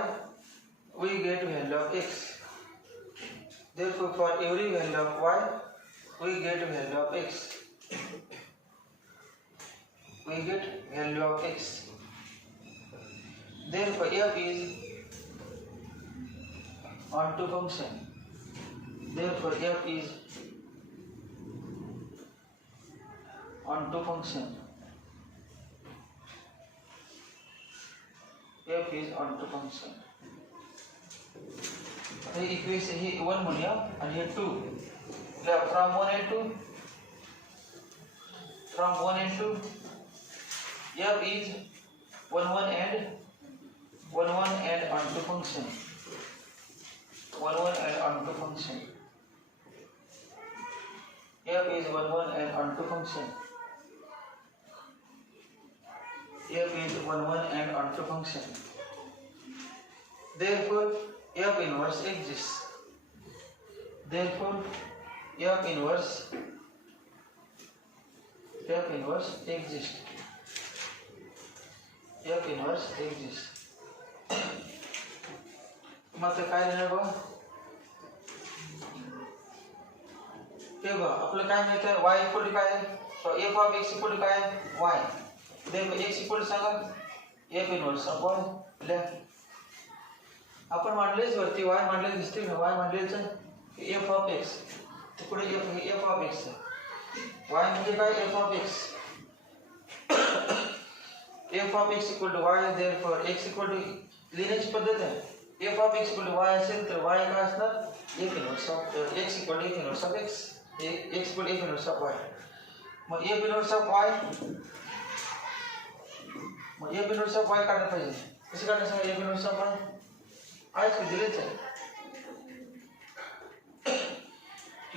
we get value of x. Therefore, for every value of y, we get value of x. We get value of x. Therefore, f is onto function. Therefore, f is onto function. F is onto function. हे equation हे 1 म्हणूया आणि हे 2. From 1 and 2 f is 1 1 and onto function. 1 1 and onto function. F is 1 1 and onto function. F is 1 1 and onto function. Therefore, f inverse exists. Therefore, f inverse exists. F inverse exists. मग काय लिहिणार बघा. हे बघा आपलं काय मिळतं y equal to काय आहे, f of x equal to काय आहे y. Therefore x equal to Sanga f inverse upon left. आपण मांडलेच वरती y मांडले दिसते ना, y मांडलेच आहे f ऑफ x. तर पुढे f ऑफ x y म्हणजे काय f of x. f of x equal to y, therefore x equal to लिहिण्याची पद्धत आहे f of x equal to y असेल तर y काय असणार f inverse of x equal to f inverse of x, x equal to f inverse of y. मग f inverse of y, मग f inverse of y काढलं पाहिजे. कसं काढायचं f इनव्हर्स ऑफ y? आयच दिलेच आहे.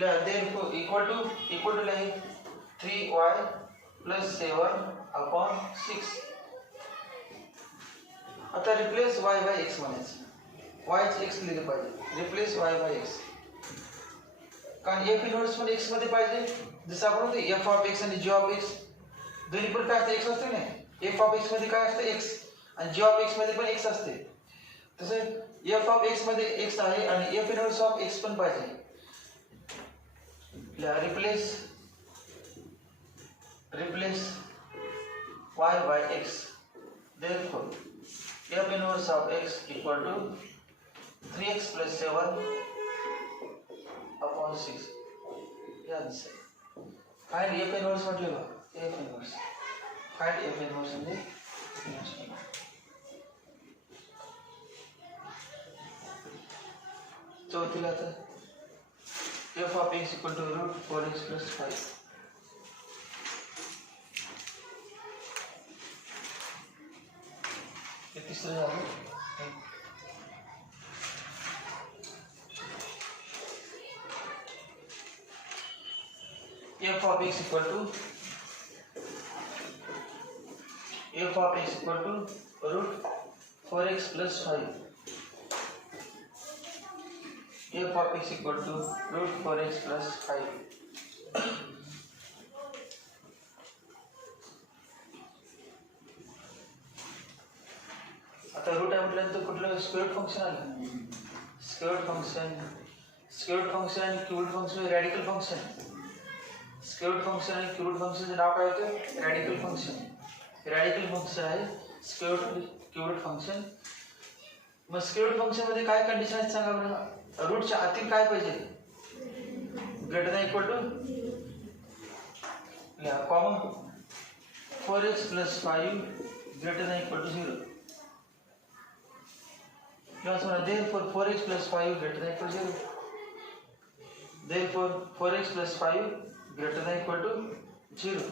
देयरफॉर इक्वल टू आहे 3y प्लस 7 अपॉन 6. आता रिप्लेस y बाय x म्हणायचं. y चे x लिहिले पाहिजे. Replace y by x. कारण f इनव्हर्स पण x मध्ये पाहिजे. जसं आपण म्हणतो f ऑफ x आणि g ऑफ x दोन्ही पण काय असते x असते ना. f ऑफ x मध्ये काय असते x आणि g ऑफ x मध्ये पण x असते. तसं f ऑफ x मध्ये x आहे आणि f इनव्हर्स ऑफ x पण पाहिजे. Replace y by x. Therefore, f inverse of x equal to 3x plus 7 upon 6. Yeah, this. Find f inverse म्हटले बा. f inverse. Find f inverse म्हणजे चौथीला तर f of x equal to root 4x plus 5. ये तीसरा झालं. f of x equal to root 4x plus 5. f of x equal to root 4x plus 5. आता रूट आहे म्हटल्यानंतर कुठलं स्क्वेअर्ड फंक्शन आलं. स्क्वेअर्ड फंक्शन आणि cubed function radical function. Squared function आणि क्यूब्ड फंक्शनचे नाव काय होतं रॅडिकल फंक्शन. रॅडिकल फंक्शन आहे स्क्वेअर्ड क्यूब्ड फंक्शन. मग स्क्वेअर्ड फंक्शन मध्ये काय कंडिशन आहे सांगा बरं. रूटच्या आतील काय पाहिजे greater than equal to common 4x plus 5 greater than equal to 0. Therefore 4x plus 5 greater than equal to 0. Therefore 4x plus 5 greater than equal to 0.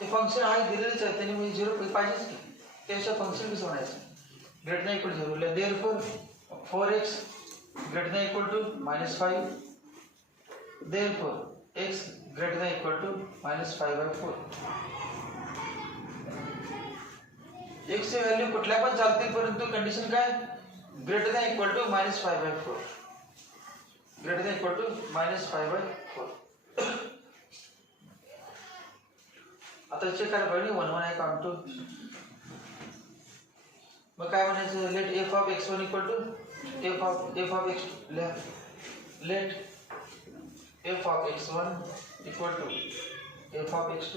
हे फंक्शन आहे दिलेलेच आहे त्याने म्हणजे 0 पाहिजेच की. त्याच्या फंक्शन कसं म्हणायचं greater than equal to 0. Therefore 4x greater than equal to -5. Therefore x greater than equal to -5/4. x ची व्हॅल्यू कुठल्या पण चालते परंतु कंडिशन काय greater than equal to -5/4. Greater than equal to -5/4. आता चेक करा बघा 1 1 आहे काउंट टू. मग काय म्हणायचं let f of x1 equal to f of x let f of x1 equal to f of x2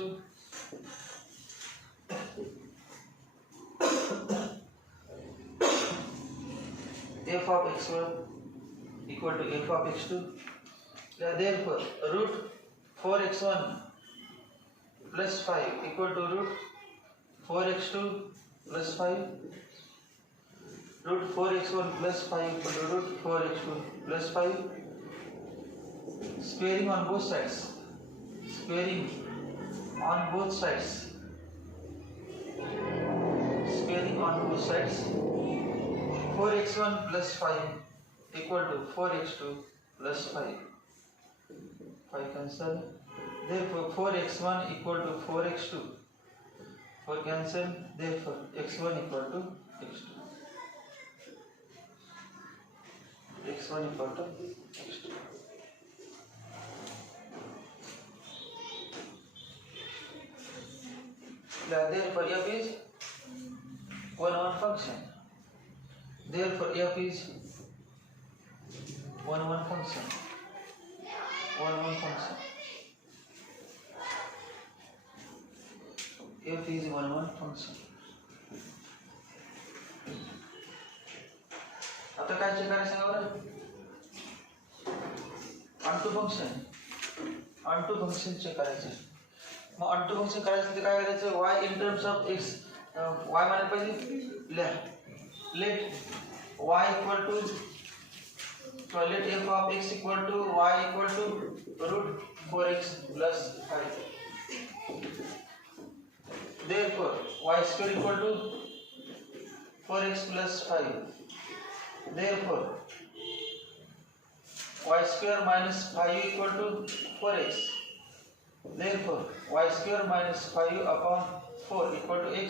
f of x1 equal to f of x2. Therefore root 4x1 plus 5 equal to root 4x2 plus 5. Root 4x1 plus 5 equal to root 4x2 plus 5. Squaring on both sides. Squaring on both sides. Squaring on both sides. 4x1 plus 5 equal to 4x2 plus 5. 5 cancel. Therefore 4x1 equal to 4x2. 4 cancel. Therefore x1 equal to x2. x1 equal to x2. Therefore f is 1 1 function. Therefore f is 1 1 function. 1 1 function. f is 1 1 function. आता काय करायचे काय सांगा बरं. On to function check करायचे. मग on to function करायचं ते काय करायचं, y in terms of x, y म्हणायला पाहिजे let y equal to let f of x equal to y equal to root 4x plus 5. Therefore, y square equal to 4x plus 5. Therefore, y square minus 5 equal to 4x. Therefore, y square minus 5 upon 4 equal to x.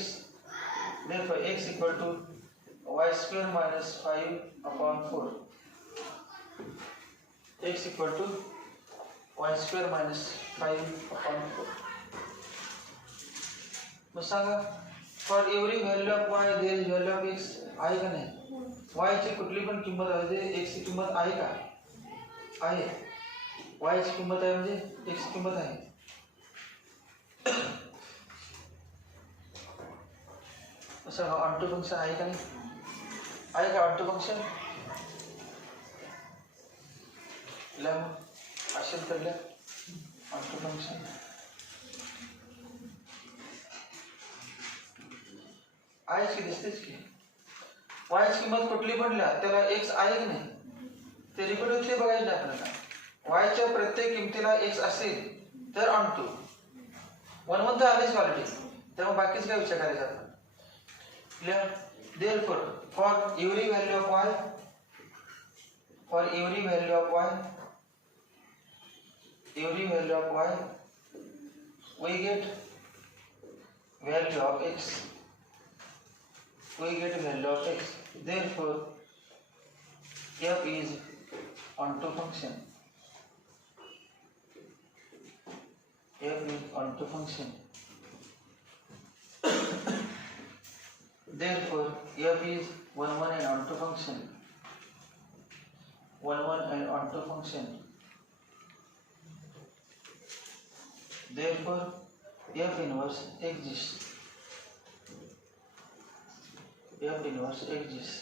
Therefore, x equal to y square minus 5 upon 4. X equal to y square minus 5 upon 4. मग सांगा, for every value of y there is value of x आहे का नाही. y ची कुठली पण किंमत आहे ते x ची किंमत आहे का, आहे. y ची किंमत आहे म्हणजे x ची किंमत आहे. असं ऑन टू फंक्शन आहे का नाही, आहे का ऑन टू फंक्शन. असेल तर ऑन टू फंक्शन आहेच की, दिसतेच की. वायची किंमत कुठली पण लिहा, त्याला एक्स आहे की नाही ते रिपीट बघायचे आपल्याला. वायच्या प्रत्येक किमतीला एक्स असेल तर ऑन टू 1 1 तर आलीच क्वालिटी, त्यामुळे बाकीच काय विचार करायचा आपण. Therefore, for every value of y, every value of y, we get value of x. Therefore, f is onto function. Therefore, f is 1 1 and onto function. 1 1 and onto function. Therefore, f inverse exists. F inverse exists.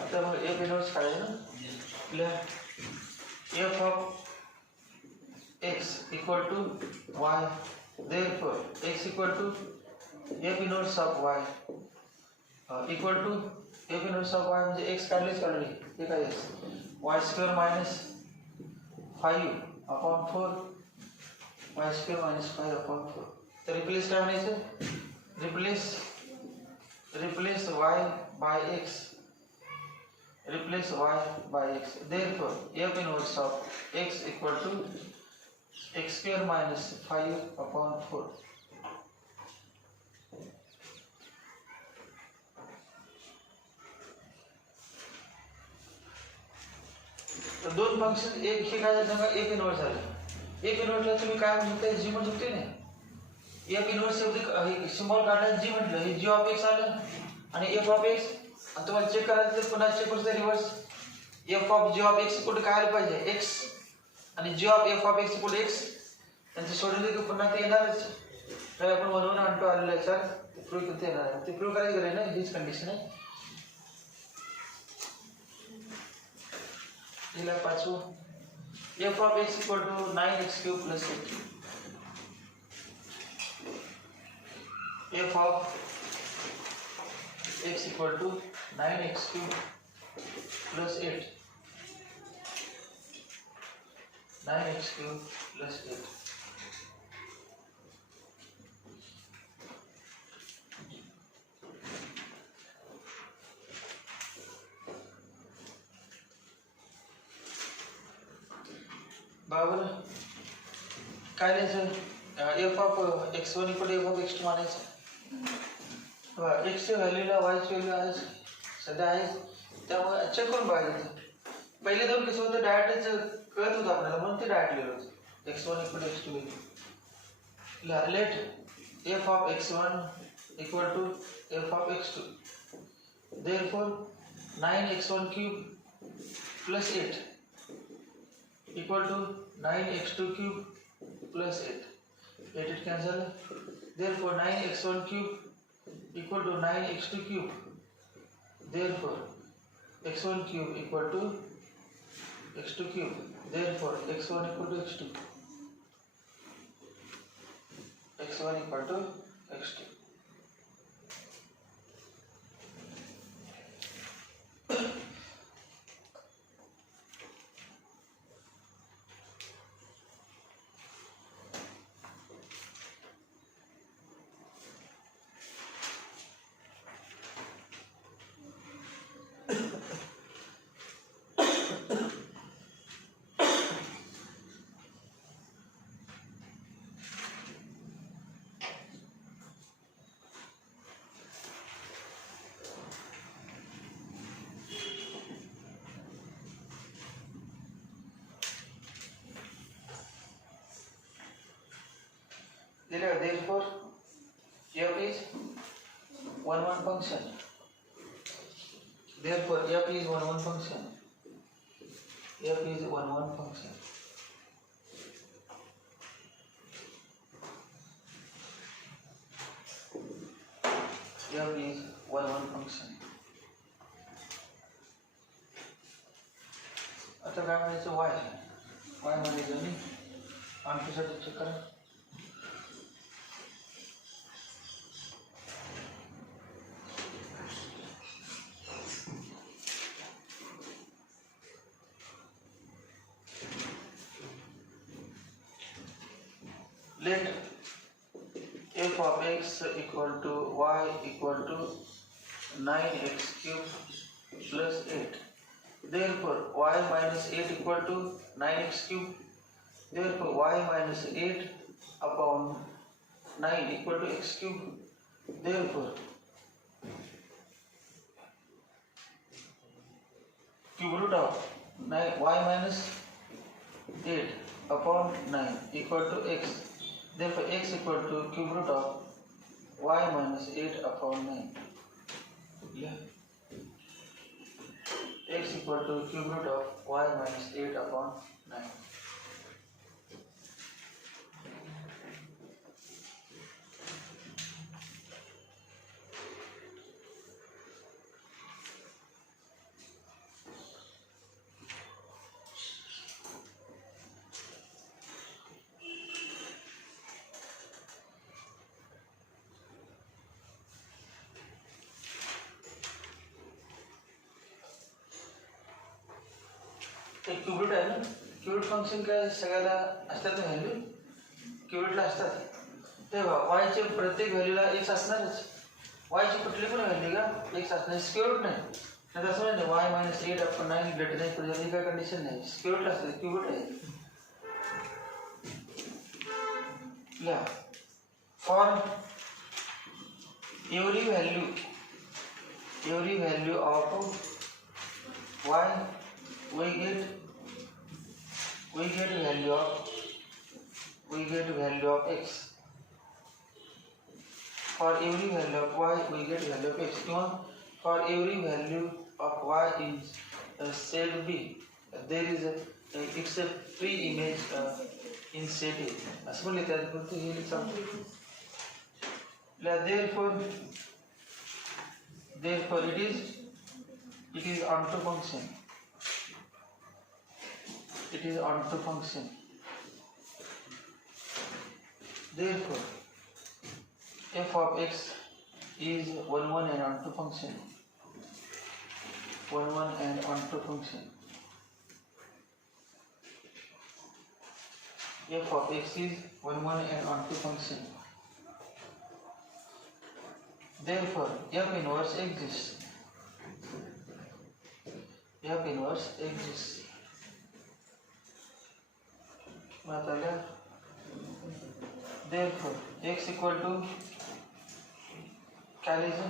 आता मग f inverse काढायचं ना. f of x equal to y. Therefore, x equal to f inverse of y equal to f inverse of y म्हणजे x काढलेच काढले, हे काय y square minus 5 upon 4, y square minus 5 upon 4. तर रिप्लेस काय म्हणायचं, replace y by x. Therefore, f inverse of x equal to x square minus 5 upon 4. तर दोन फंक्शन एक हे काय झालं, एफ इनवर्स झालं. एफ इनवर्सला तुम्ही काय म्हणताय, जी म्हणू शकते ना. एफ इनवर्स सिम्बॉल काढला जी म्हटलं, हे जी ऑफ एक्स आलं आणि एफ ऑफ एक्स. आणि तुम्हाला चेक करायचं पुन्हा चेक करायचं reverse. F of g of x कुठे काय आलं पाहिजे, एक्स, आणि g of f of x कुठे एक्स. त्यांचे सोडले की पुन्हा ते येणारच. तर आपण बनवून आणतो आलेलं याच्यात ते प्रूव्ह करता येणार आहे. ते प्रूव्ह करायची गरज ना, हीच कंडिशन आहे. दिला पाचवं, f of x equal to 9x cube plus 8. f of x equal to 9x cube plus 8. 9x cube plus 8. बरोबर काय लिहायचं, f of x1 equal f of x2 मानायचं. एक्सच्या व्हॅल्यूला वायची व्हॅल्यू आहे सध्या आहे, त्यामुळे चेक करून बघायचं. पहिले दोन कसं होतं, डायरेक्टच कळत होतं आपल्याला, म्हणून ते डायरेक्ट लिहिलं होतं. x1 equal x2. Let f of x1 equal to f of x2. Therefore 9x1 cube plus 8 equal to 9x2 cube plus 8. 8 it cancel. Therefore 9x1 cube equal to 9x2 cube. Therefore x1 cube equal to x2 cube. Therefore x1 equal to x2. x1 equal to x2. Therefore f is 1 function. Therefore f is 1 function. F is 1 function. F is 1 function. आता काय म्हणायचं y y म्हणायचं नाही आमच्यासाठी चेक करा. Let f of x equal to y equal to 9x cube plus 8. Therefore y minus 8 equal to 9x cube. Therefore y minus 8 upon 9 equal to x cube. Therefore cube root of 9, y minus 8 upon 9 equal to x. Therefore x equal to cube root of y minus 8 upon 9. Yeah. X equal to cube root of y minus 8 upon 9. क्यूबिट आहे ना qubit function काय सगळ्याला असतात ना व्हॅल्यू क्यूबिटला असतात तेव्हा वायच्या प्रत्येक व्हॅल्यूला एक्स असणारच वायची कुठली पण व्हॅल्यू का एक्स असणार स्क्वेअर नाही नाही तसं नाही वाय मायनस 8 आपण 9 ग्रेटर नाही पडली ही काय कंडिशन नाही स्क्वेअरला असतं क्यूबिट आहे या for every value of y we get value of x. For every value of y we get value of x. For every value of y in set B there is it's a pre-image in set A. असं लिहितात पण हे लिहितात. Therefore it is onto function. It is onto function. Therefore f of x is 1 and onto function. 1 and onto function. F of x is 1 and onto function. Therefore f inverse exists. F inverse exists. Therefore x equal to क्या लीजिए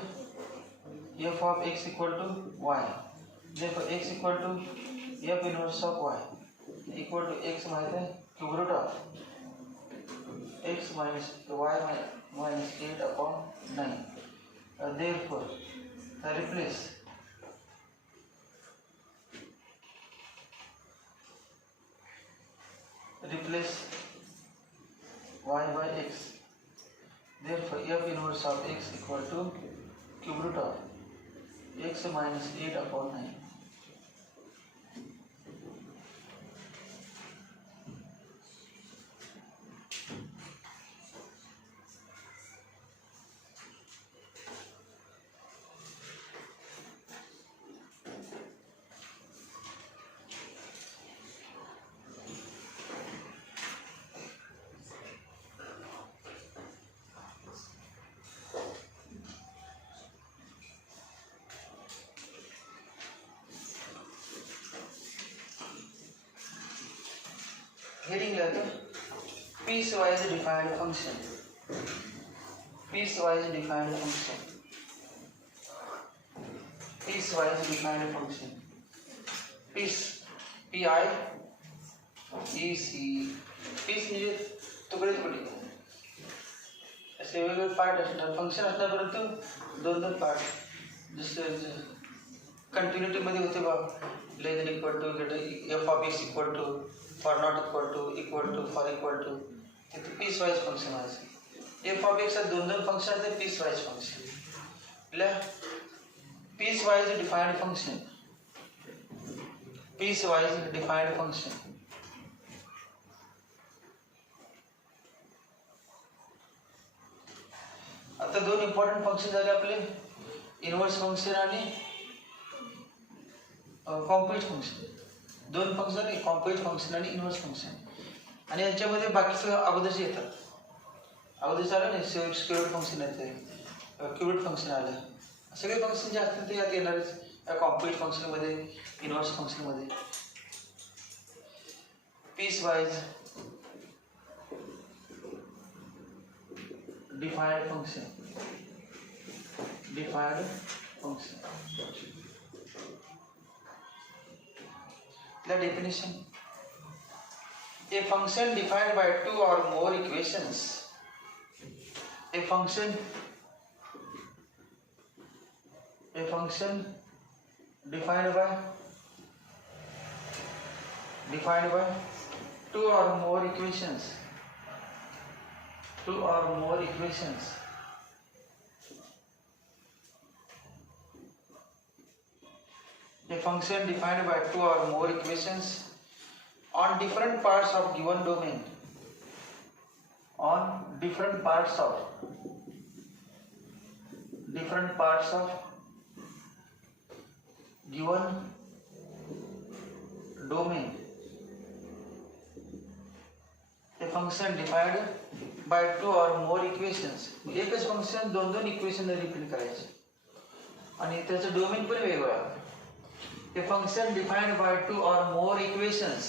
f of x equal to y. Therefore x equal to f inverse of y equal to x माहिती है cube root of x minus y minus 8 upon 9. Therefore replace y by x. Therefore f inverse of x equal to cube root of x minus 8 upon 9. Heading letter piecewise defined function. Piecewise defined function. Piecewise defined function. Piece P-I E-C. Piece म्हणजे तुकडे तुकडे असे वेगवेगळे पार्ट असतात. फंक्शन असणार परंतु दोन दोन पार्ट. जसं कंटिन्युटी मध्ये होते बघ, less than equal to, greater f of x equal to, for not equal to, for equal to. तिथे पीस वाईज फंक्शन आहे. एफ ऑफ एक्स दोन दोन फंक्शन असते piecewise function. Piecewise defined function. Piecewise defined function. आता दोन important function झाले आपले, inverse function आणि कॉम्प्लेक्स फंक्शन. दोन फंक्शन, कॉम्प्लेक्स फंक्शन आणि इनव्हर्स फंक्शन. आणि याच्यामध्ये बाकी सगळं अगोदरचे येतात. अगोदरचं आलं नाही, स्क्वेअर फंक्शन येते, क्यूबिक फंक्शन आलं. सगळे फंक्शन जे असतील ते यात येणारच या कॉम्प्लेक्स फंक्शनमध्ये, इनव्हर्स फंक्शनमध्ये. Piecewise defined function. Defined function. The definition: a function defined by two or more equations. A function defined by two or more equations. Two or more equations. A function defined by two or more equations on different parts of given domain. On different parts of given domain. A function defined by two or more equations. एकच फंक्शन दोन दोन equation represent करायचे आणि त्याचं डोमेन पण वेगळं. A function defined by two or more equations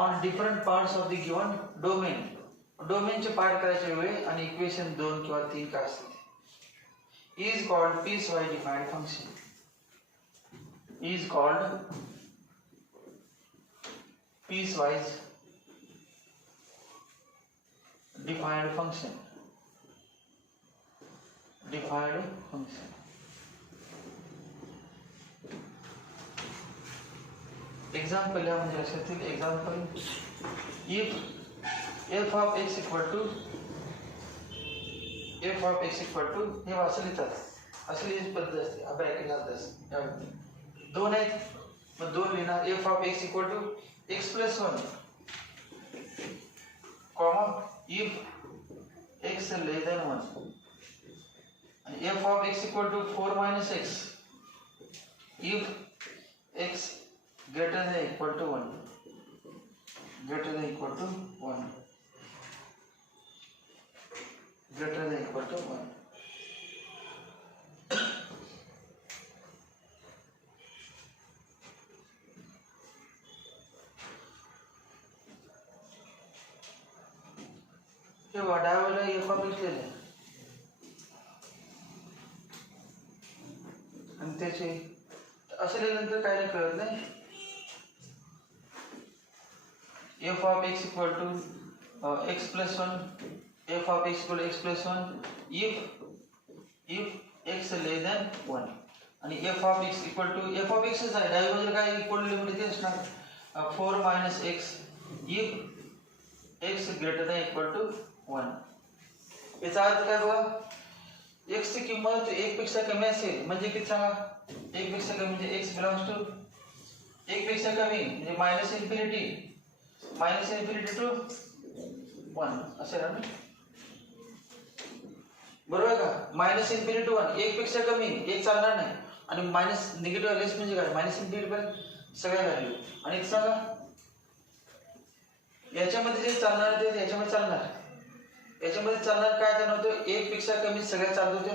on different parts of the given domain. डोमेनचे part करायचे वेगळे आणि इक्वेशन दोन किंवा तीन काय असतील is called piecewise defined function. Is called piecewise defined function. Defined function. Example या म्हणजे लक्षात येईल. Example, if f of x equal to हे असं लिहितात. असली पद्धत असते ब्रॅकेट घालतात. दोन आहेत मग दोन लिहिणार. f of x equal to x plus 1 comma if x less than 1 and f of x equal to 4 minus x if x greater than equal to 1. Greater than equal to 1. Greater than equal to 1. हे डाव्याला f of x लिहिले आणि त्याचे असं लिहिल्यानंतर काय नाही कळत नाही. f of x equal to x plus 1, f of x equal to x plus 1 if x less than 1. आणि f of x equal to f of एक्सच आहे, डावी बाजूला काय इक्वल लिमिट इथे असणार 4 minus x if x greater than equal to 1. याचा अर्थ काय बघा, एक्स ची किंमत 1 पेक्षा कमी असेल म्हणजे किती सांगा, 1 पेक्षा कमी म्हणजे एक्स बिलॉंग्स टू 1 पेक्षा कमी म्हणजे मायनस इन्फिनिटी टू 1 असेल ना, बरोबर आहे का. मायनस इन्फिनिटी टू 1, 1 पेक्षा कमी 1 चालणार नाही, आणि मायनस निगेटिव्ह लेस म्हणजे काय, मायनस इन्फिनिटी पर्यंत सगळ्या व्हॅल्यू. आणि एक सांगा याच्यामध्ये जे चालणार ते याच्यामध्ये चालणार, याच्यामध्ये चालणार काय चालणार होतं, 1 पेक्षा कमी सगळ्या चालत होत्या,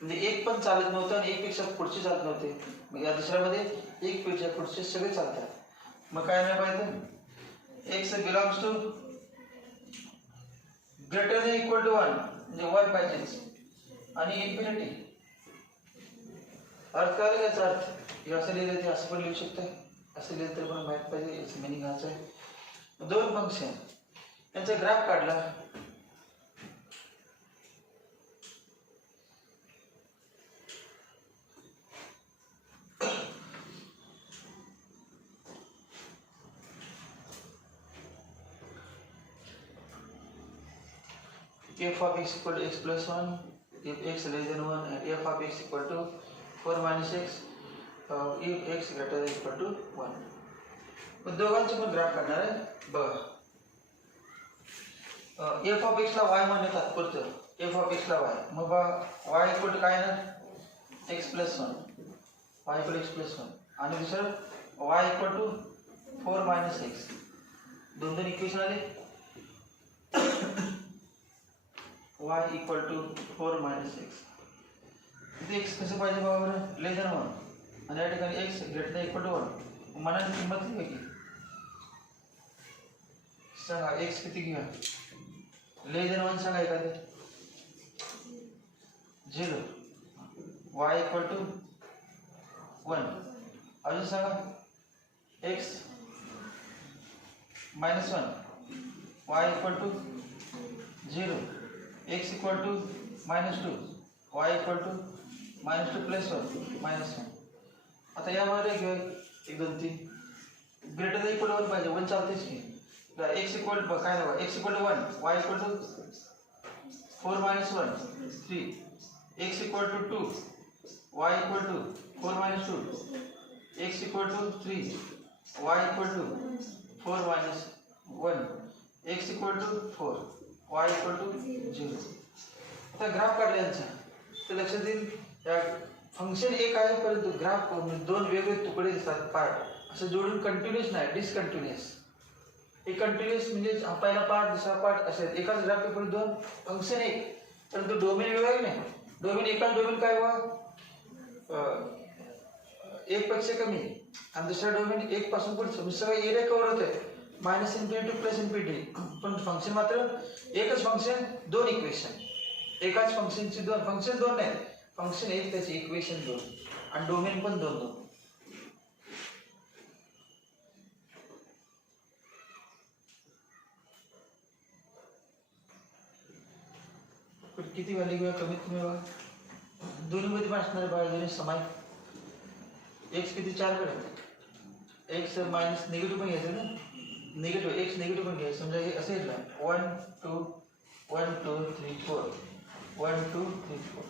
म्हणजे 1 पण चालत नव्हतं आणि 1 पेक्षा पुढचे चालत नव्हते. मग या दुसऱ्यामध्ये 1 पेक्षा पुढचे सगळे चालतात. मग काय नाही पाहिजे, x belongs to greater than equal to 1 म्हणजे 1 पाहिजे आणि इन्फिनिटी. अर्थ काय याचा अर्थ, हे असं लिहिलं ते असं पण लिहू शकता, असं लिहिलं तर पण माहित पाहिजे याचं मिनिंग हाच आहे. दोन फंक्शन यांचा ग्राफ काढला, f of x equal to x plus 1 if x less than 1 and f of x equal to 4 minus x if x greater than equal to 1. दोघांचे पण ग्राफ काढणार आहे बघा. f of x ला y म्हणतात पुढचं, f of x ला y, mug y equal to काय ना x plus 1, y equal to x plus 1, आणि दुसरं y equal to 4 minus x. दोन इक्वेशन आले, y equal to 4 minus x. इथे x कसं पाहिजे बाबा बरं, लेस दॅन 1, आणि या ठिकाणी x greater than equal to 1. मनाची किंमत किती आहे सांगा, x किती घ्या, लेस दॅन 1 सांगा एखादे 0, y इक्वल टू 1, अजून सांगा x minus 1, y equal to 0, x equal to -2, y equal to -2 plus 1 -1. आता यामध्ये घेऊ 1 2 3, ग्रेटर दॅन इक्वल टू 1 पाहिजे, 1 चालतेच की. x इक्वल टू काय दाखवा, x equal to 1, y equal to 4 minus 1 3, x equal to 2, y equal to 4 minus 2, x equal to 3, y equal to 4 minus 1, x equal to 4, y equal to 0. आता ग्राफ काढला यांचा तर लक्षात येईल फंक्शन एक आहे परंतु ग्राफ दोन वेगळे तुकडे दिसतात पार्ट, असं जोडून कंटिन्युअस नाही, डिसकंटिन्युअस. एक कंटिन्युअस म्हणजे हा पहिला पार्ट दुसरा पार्ट असे एकाच ग्राफ पेपर दोन फंक्शन एक, परंतु डोमेन वेगळा आहे नाही. डोमेन एकाच डोमेन काय व्हा 1 पेक्षा कमी आणि दुसरा डोमेन 1 पासून पुढचं सगळं एरिया कव्हर होतंय -इन्फिनिटी प्लस इन्फिनिटी. पण फंक्शन मात्र एकच फंक्शन दोन इक्वेशन, एकाच फंक्शनची दोन फंक्शन दोन नाही, फंक्शन एक त्याचे इक्वेशन दोन आणि डोमेन पण दोन दोन. किती व्हॅल्यू घेऊया कमीत कमी बघा, दोन्ही मध्ये पण असणारे बघा दोन्ही समान. एक्स किती 4 कडे, एक्स मायनस निगेटिव्ह पण घ्यायचं ना, निगेटिव्ह एक्स निगेटिव्ह पण घ्यायचं. समजा हे असं घेतलं 1 2 1 2 3 4 1 2 3 4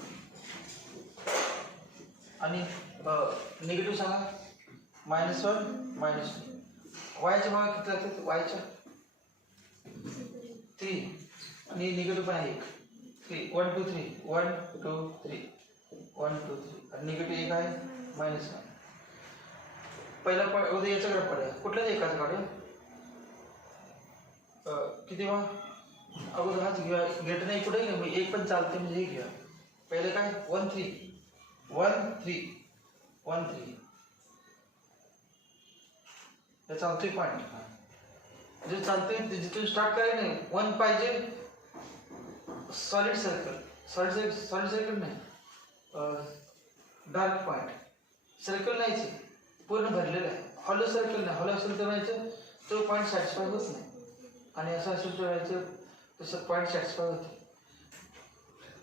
आणि निगेटिव्ह सांगा -1 -2. वायच्या भागा किती लागतात, वायच्या 3 आणि निगेटिव्ह पण आहे 3 1 2 3 1 2 3 1 2 3 आणि निगेटिव्ह एक आहे -1. पहिला उद्या याचा ग्राफ काढूया, कुठल्याच एकाचा काढूया. किती वा अगोदर हाच घेऊया, ग्रेटर नाही कुठे नाही, मग एक पण चालते म्हणजे हे घेऊया. पहिले काय 1 3 1 3 1 3 हे चालतोय पॉईंट जे चालतंय जिथून स्टार्ट करायला नाही. 1 पाहिजे सॉलिड सर्कल, सॉलिड सर्कल नाही डार्क पॉईंट, सर्कल नाहीच पूर्ण भरलेलं आहे. हॉलो सर्कल नाही, हॉलो सर्कल राहायचं तो पॉईंट सॅटिस्फाय होत नाही आणि असं असेल तर राहायचं तसं पॉईंट सॅटिस्फाय होते.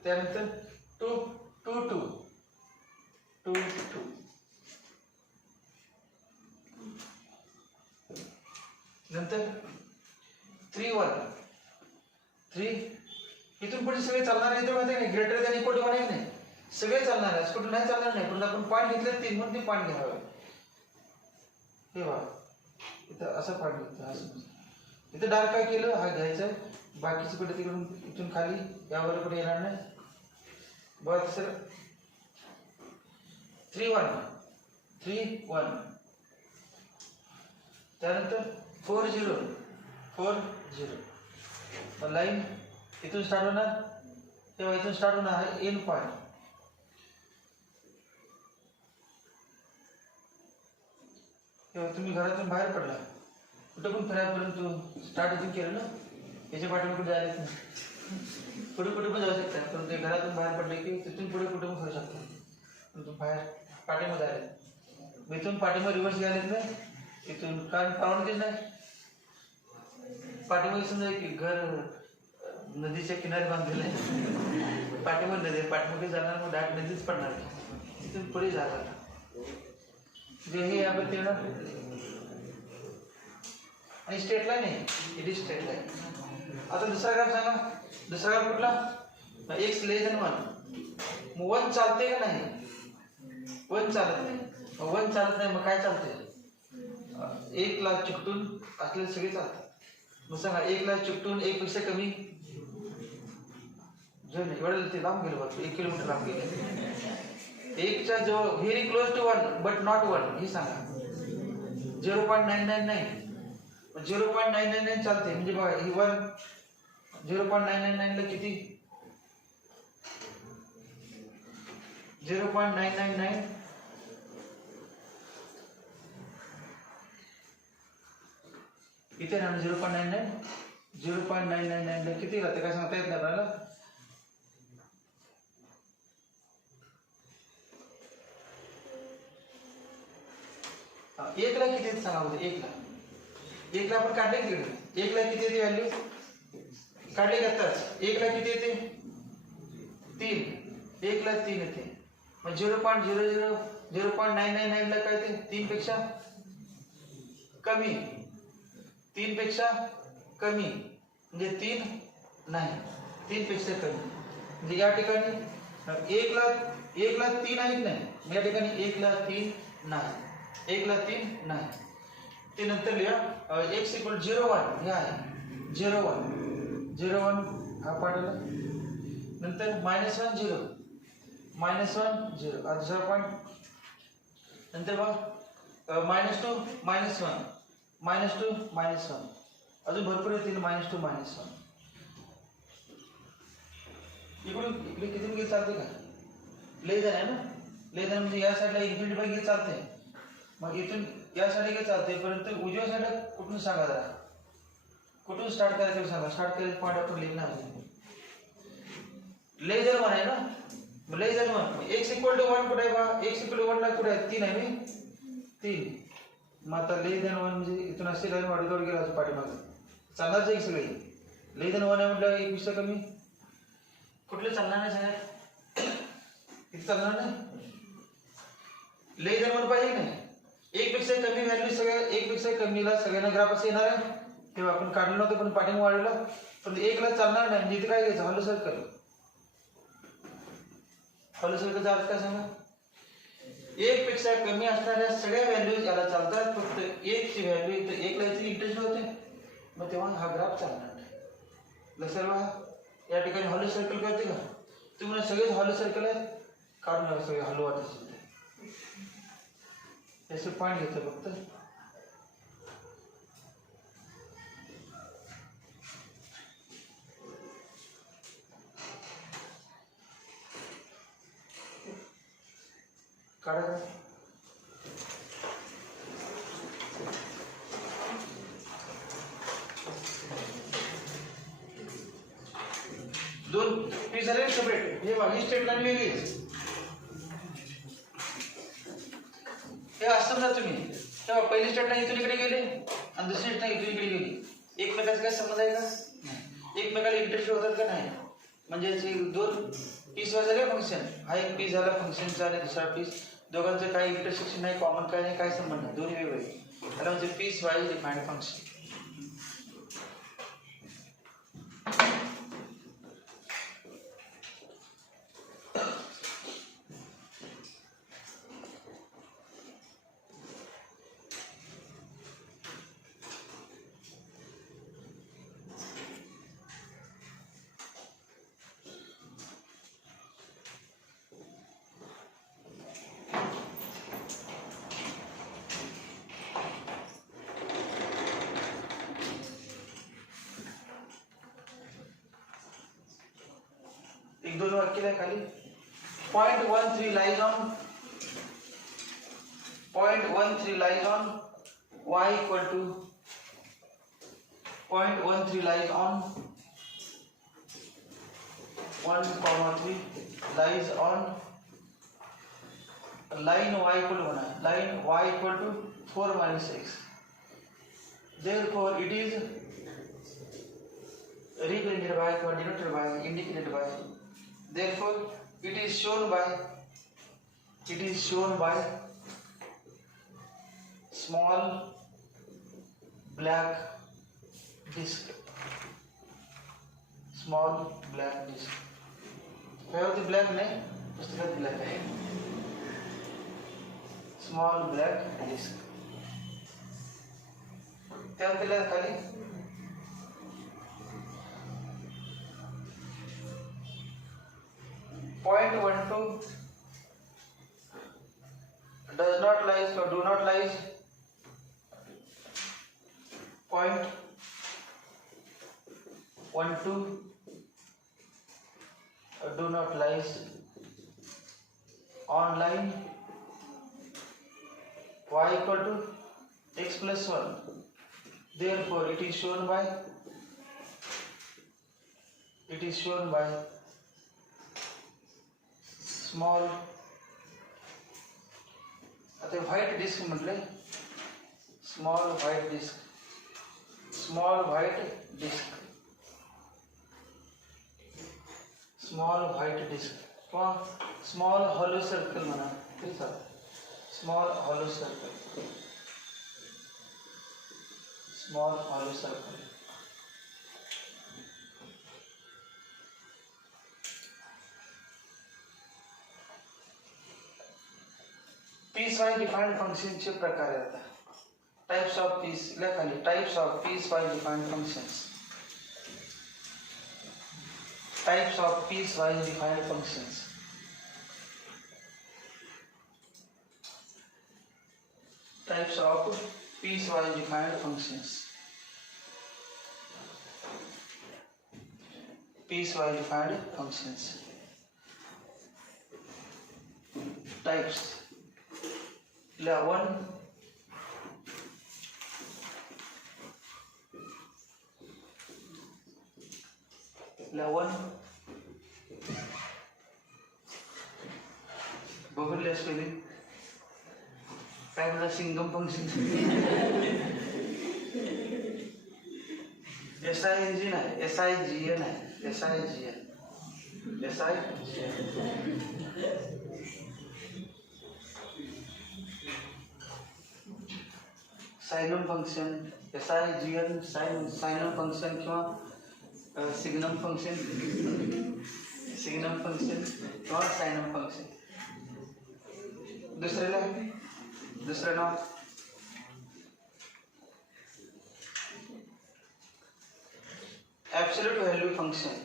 त्यानंतर 2 2 2 2 2 नंतर 3 1 3 इथून पुढे सगळे चालणार नाही तर माहिती नाही ग्रेटर दॅन इक्वल टू 1 आहे नाही सगळे चालणार आहे कुठे नाही चालणार नाही पण आपण पॉईंट घेतले 3 म्हणून ते पॉईंट घ्यावे हे बघा इथं असं पॉईंट घेतलं असं इथं डार्क काय केलं हा घ्यायचा बाकीचे कुठे तिकडून इथून खाली यावर कुठे येणार नाही बघा सर 3 1 3 1 त्यानंतर 4 0 4 0 लाईन इथून स्टार्ट होणार तेव्हा इथून स्टार्ट होणार आहे एंड पॉइंट तेव्हा तुम्ही घरातून बाहेर पडला कुठं पण फिरायपर्यंत स्टार्ट इथून केलं ना याच्या पाठीमागे कुठे जायला नाही कुठे कुठे पण जाऊ शकता परंतु घरातून बाहेर पडले की तिथून पुढे कुठे पण फिरू शकता परंतु बाहेर पाठीमध्ये आले इथून पाठीमध्ये रिव्हर्स घ्यायला नाही इथून काय पावणच नाही पाठीमध्ये समजा की घर नदीच्या किनारी बांधलेलं आहे पाठीमध्ये नदी पाठीमध्ये जाणार मग डायरेक्ट नदीच पडणार तिथून पुढे जाणार जे हे आपण ते आणि स्ट्रेट लाईन आहे इट इज स्ट्रेट लाईन आता दुसरा ग्राफ सांगा दुसरा ग्राफ कुठला x <1 मग 1 चालते का नाही 1 चालत नाही 1 चालत नाही मग काय चालते 1 ला चिकटून असलेले सगळे चालतात मग सांगा 1 ला चिकटून 1 पेक्षा कमी जो नाही एवढं ते लांब गेलं बघ 1 किलोमीटर लांब गेलं 1 च्या जवळ very close to 1 but not 1 हे सांगा 0.999 0.999 चालते म्हणजे बघा ही 1 0.999 ला किती 0.999 इथे ना 0.999 ला किती राहते काय सांगता येत नाही आपल्याला एक ला किती येते सांगा बघू एक ला आपण काढले की एक ला किती येते व्हॅल्यू काढले घेताच एक ला किती येते 3 एक ला 3 येते मग 0.999 ला काय येते 3 पेक्षा कमी 3 पेक्षा कमी म्हणजे 3 नाही 3 पेक्षा कमी म्हणजे या ठिकाणी 1 ला 3 आहेत नाही या ठिकाणी 1 ला 3 नाही 1 ला 3 नाही ते नंतर लिहा x = 0.1 हे आहे 0.1 हा पाडला नंतर -1 0 -1 0 दुसरा पॉइंट नंतर बघा -2 -1 -2 -1 अजून भरपूर येतील -2 -1 इकडे किती गेले चालते का लेझर आहे ना लेझर म्हणजे या साईडला इन्फिनिटी बाय गेले चालते मग इथून या साईडला गेले चालते परंतु उजव्या साईडला कुठून सांगा जरा कुठून स्टार्ट करायचं सांगा स्टार्ट करायचं पॉइंट आपण लिहिणार लेझर 1 आहे ना लेझर 1 x = 1 कुठे आहे बा x = 1 ला कुठे आहे 3 आहे मी 3 मग आता लेझर 1 म्हणजे इथून असे लाईन वाढत गेला असं पाठीमागे चालणारच आहे सगळी लेझर 1 आहे म्हटलं 1 पेक्षा कमी कुठले चालणार नाही सांगा इथे चालणार नाही लेझर 1 पाहिजे नाही 1 पेक्षा कमी व्हॅल्यू सगळ्या 1 पेक्षा कमीला सगळ्यांना ग्राफ असे येणार आहे तेव्हा आपण काढलं नव्हतं पण पाठीमागे वाढवलं पण 1 ला चालणार नाही म्हणजे इथे काय घ्यायचं हॅलो सर्कल चा अर्थ काय सांगा 1 पेक्षा कमी असणाऱ्या सगळ्या व्हॅल्यूज याला चालतात फक्त 1 ची व्हॅल्यू इथे 1 ला इथे इंटरेस्ट होते मग तेव्हा हा ग्राफ चालणार नाही लक्षात बघा या ठिकाणी हॉलो सर्कल कळते का तुम्हाला सगळेच हॉलो सर्कल आहेत काढून सगळे हॅलो वाटत याचे पॉइंट घेतो फक्त काढा 2 पीस झाले सेपरेट हे बघा ही स्ट्रेट लाईन वेगळीच हे असं ना तुम्ही तेव्हा पहिली स्ट्रेट लाईन इथून इकडे गेली आणि दुसरी स्ट्रेट लाईन इथून इकडे गेली एकमेकांचा काय संबंध आहे का नाही एकमेकाला इंटरेस्ट होतात का नाही म्हणजे 2 पीस वर झाले फंक्शन हा एक पीस झाला फंक्शनचा आणि दुसरा पीस दोघांचं काही इंटरसेक्शन नाही, कॉमन काय नाही, काय संबंध नाही, दोन्ही वेगळे. त्याला म्हणजे पीस वाईज डिफाइंड फंक्शन. एक दोन वाक्य आहे खाली. 0.13 lies on y equal to 0.13 lies on 1,3 lies on line y equal to 1, line y equal to 4 minus x. Therefore it is represented by or denoted by, indicated by. Therefore it is shown by small black disc. Small black disc. Where the black name? पुस्तकात black आहे. Small black disc. त्यानंतर खाली 0.12 does not lies or do not lies 0.12 do not lies on line y equal to x plus 1. Therefore it is shown by small. आता white disc म्हटले, small white disc किंवा small hollow circle म्हणा तरी चालेल. Small hollow circle. Piecewise defined फंक्शनचे प्रकार आहेत. Types of piece खाली types of piecewise defined functions. Types of piecewise defined functions. Types of piecewise defined functions. Piecewise defined functions. Types 11 बघून spelling काय म्हणा signum function. SING नाही, SIGN आहे. SIGN. Signum function, SIGN, signum function किंवा signum function किंवा signum function. दुसरं नाव absolute value function.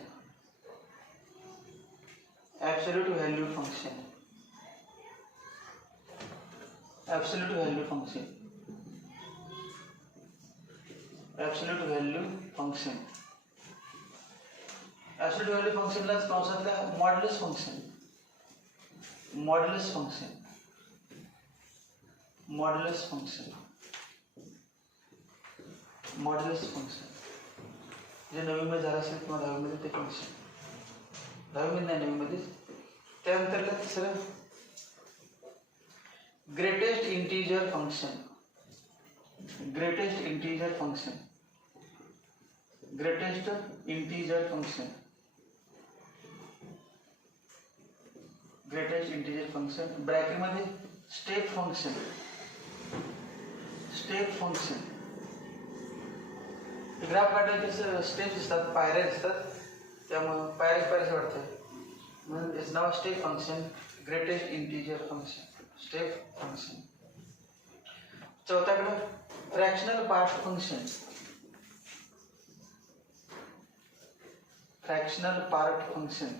Absolute value function. Absolute value function. Absolute value function. Absolute value फंक्शनला कंसातल्या modulus function. Modulus function. Modulus function. Modulus function जे नवीमध्ये झालं असेल किंवा 10वी मध्ये ते फंक्शन. 10वी मध्ये नाही, 9वी मध्ये. त्यानंतर तिसरं greatest integer function. Greatest integer function. Greatest integer function. Greatest integer function bracket मध्ये स्टेप फंक्शन ग्राफ काढायचे स्टेप्स असतात, पायऱ्या असतात, त्यामुळे पायऱ्या वाटते म्हणून त्याचं नाव step function, greatest integer function, step function. चौथ्याकडे fractional part function. Fractional part function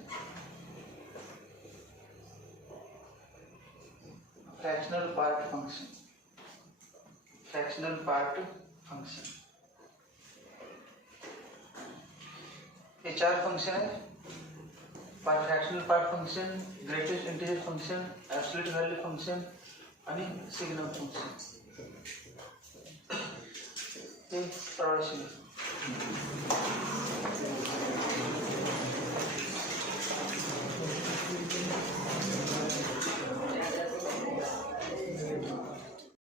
हे 4 फंक्शन आहे. Fractional part function, greatest integer function, absolute value function आणि सिग्नल फंक्शन. ते प्रवासी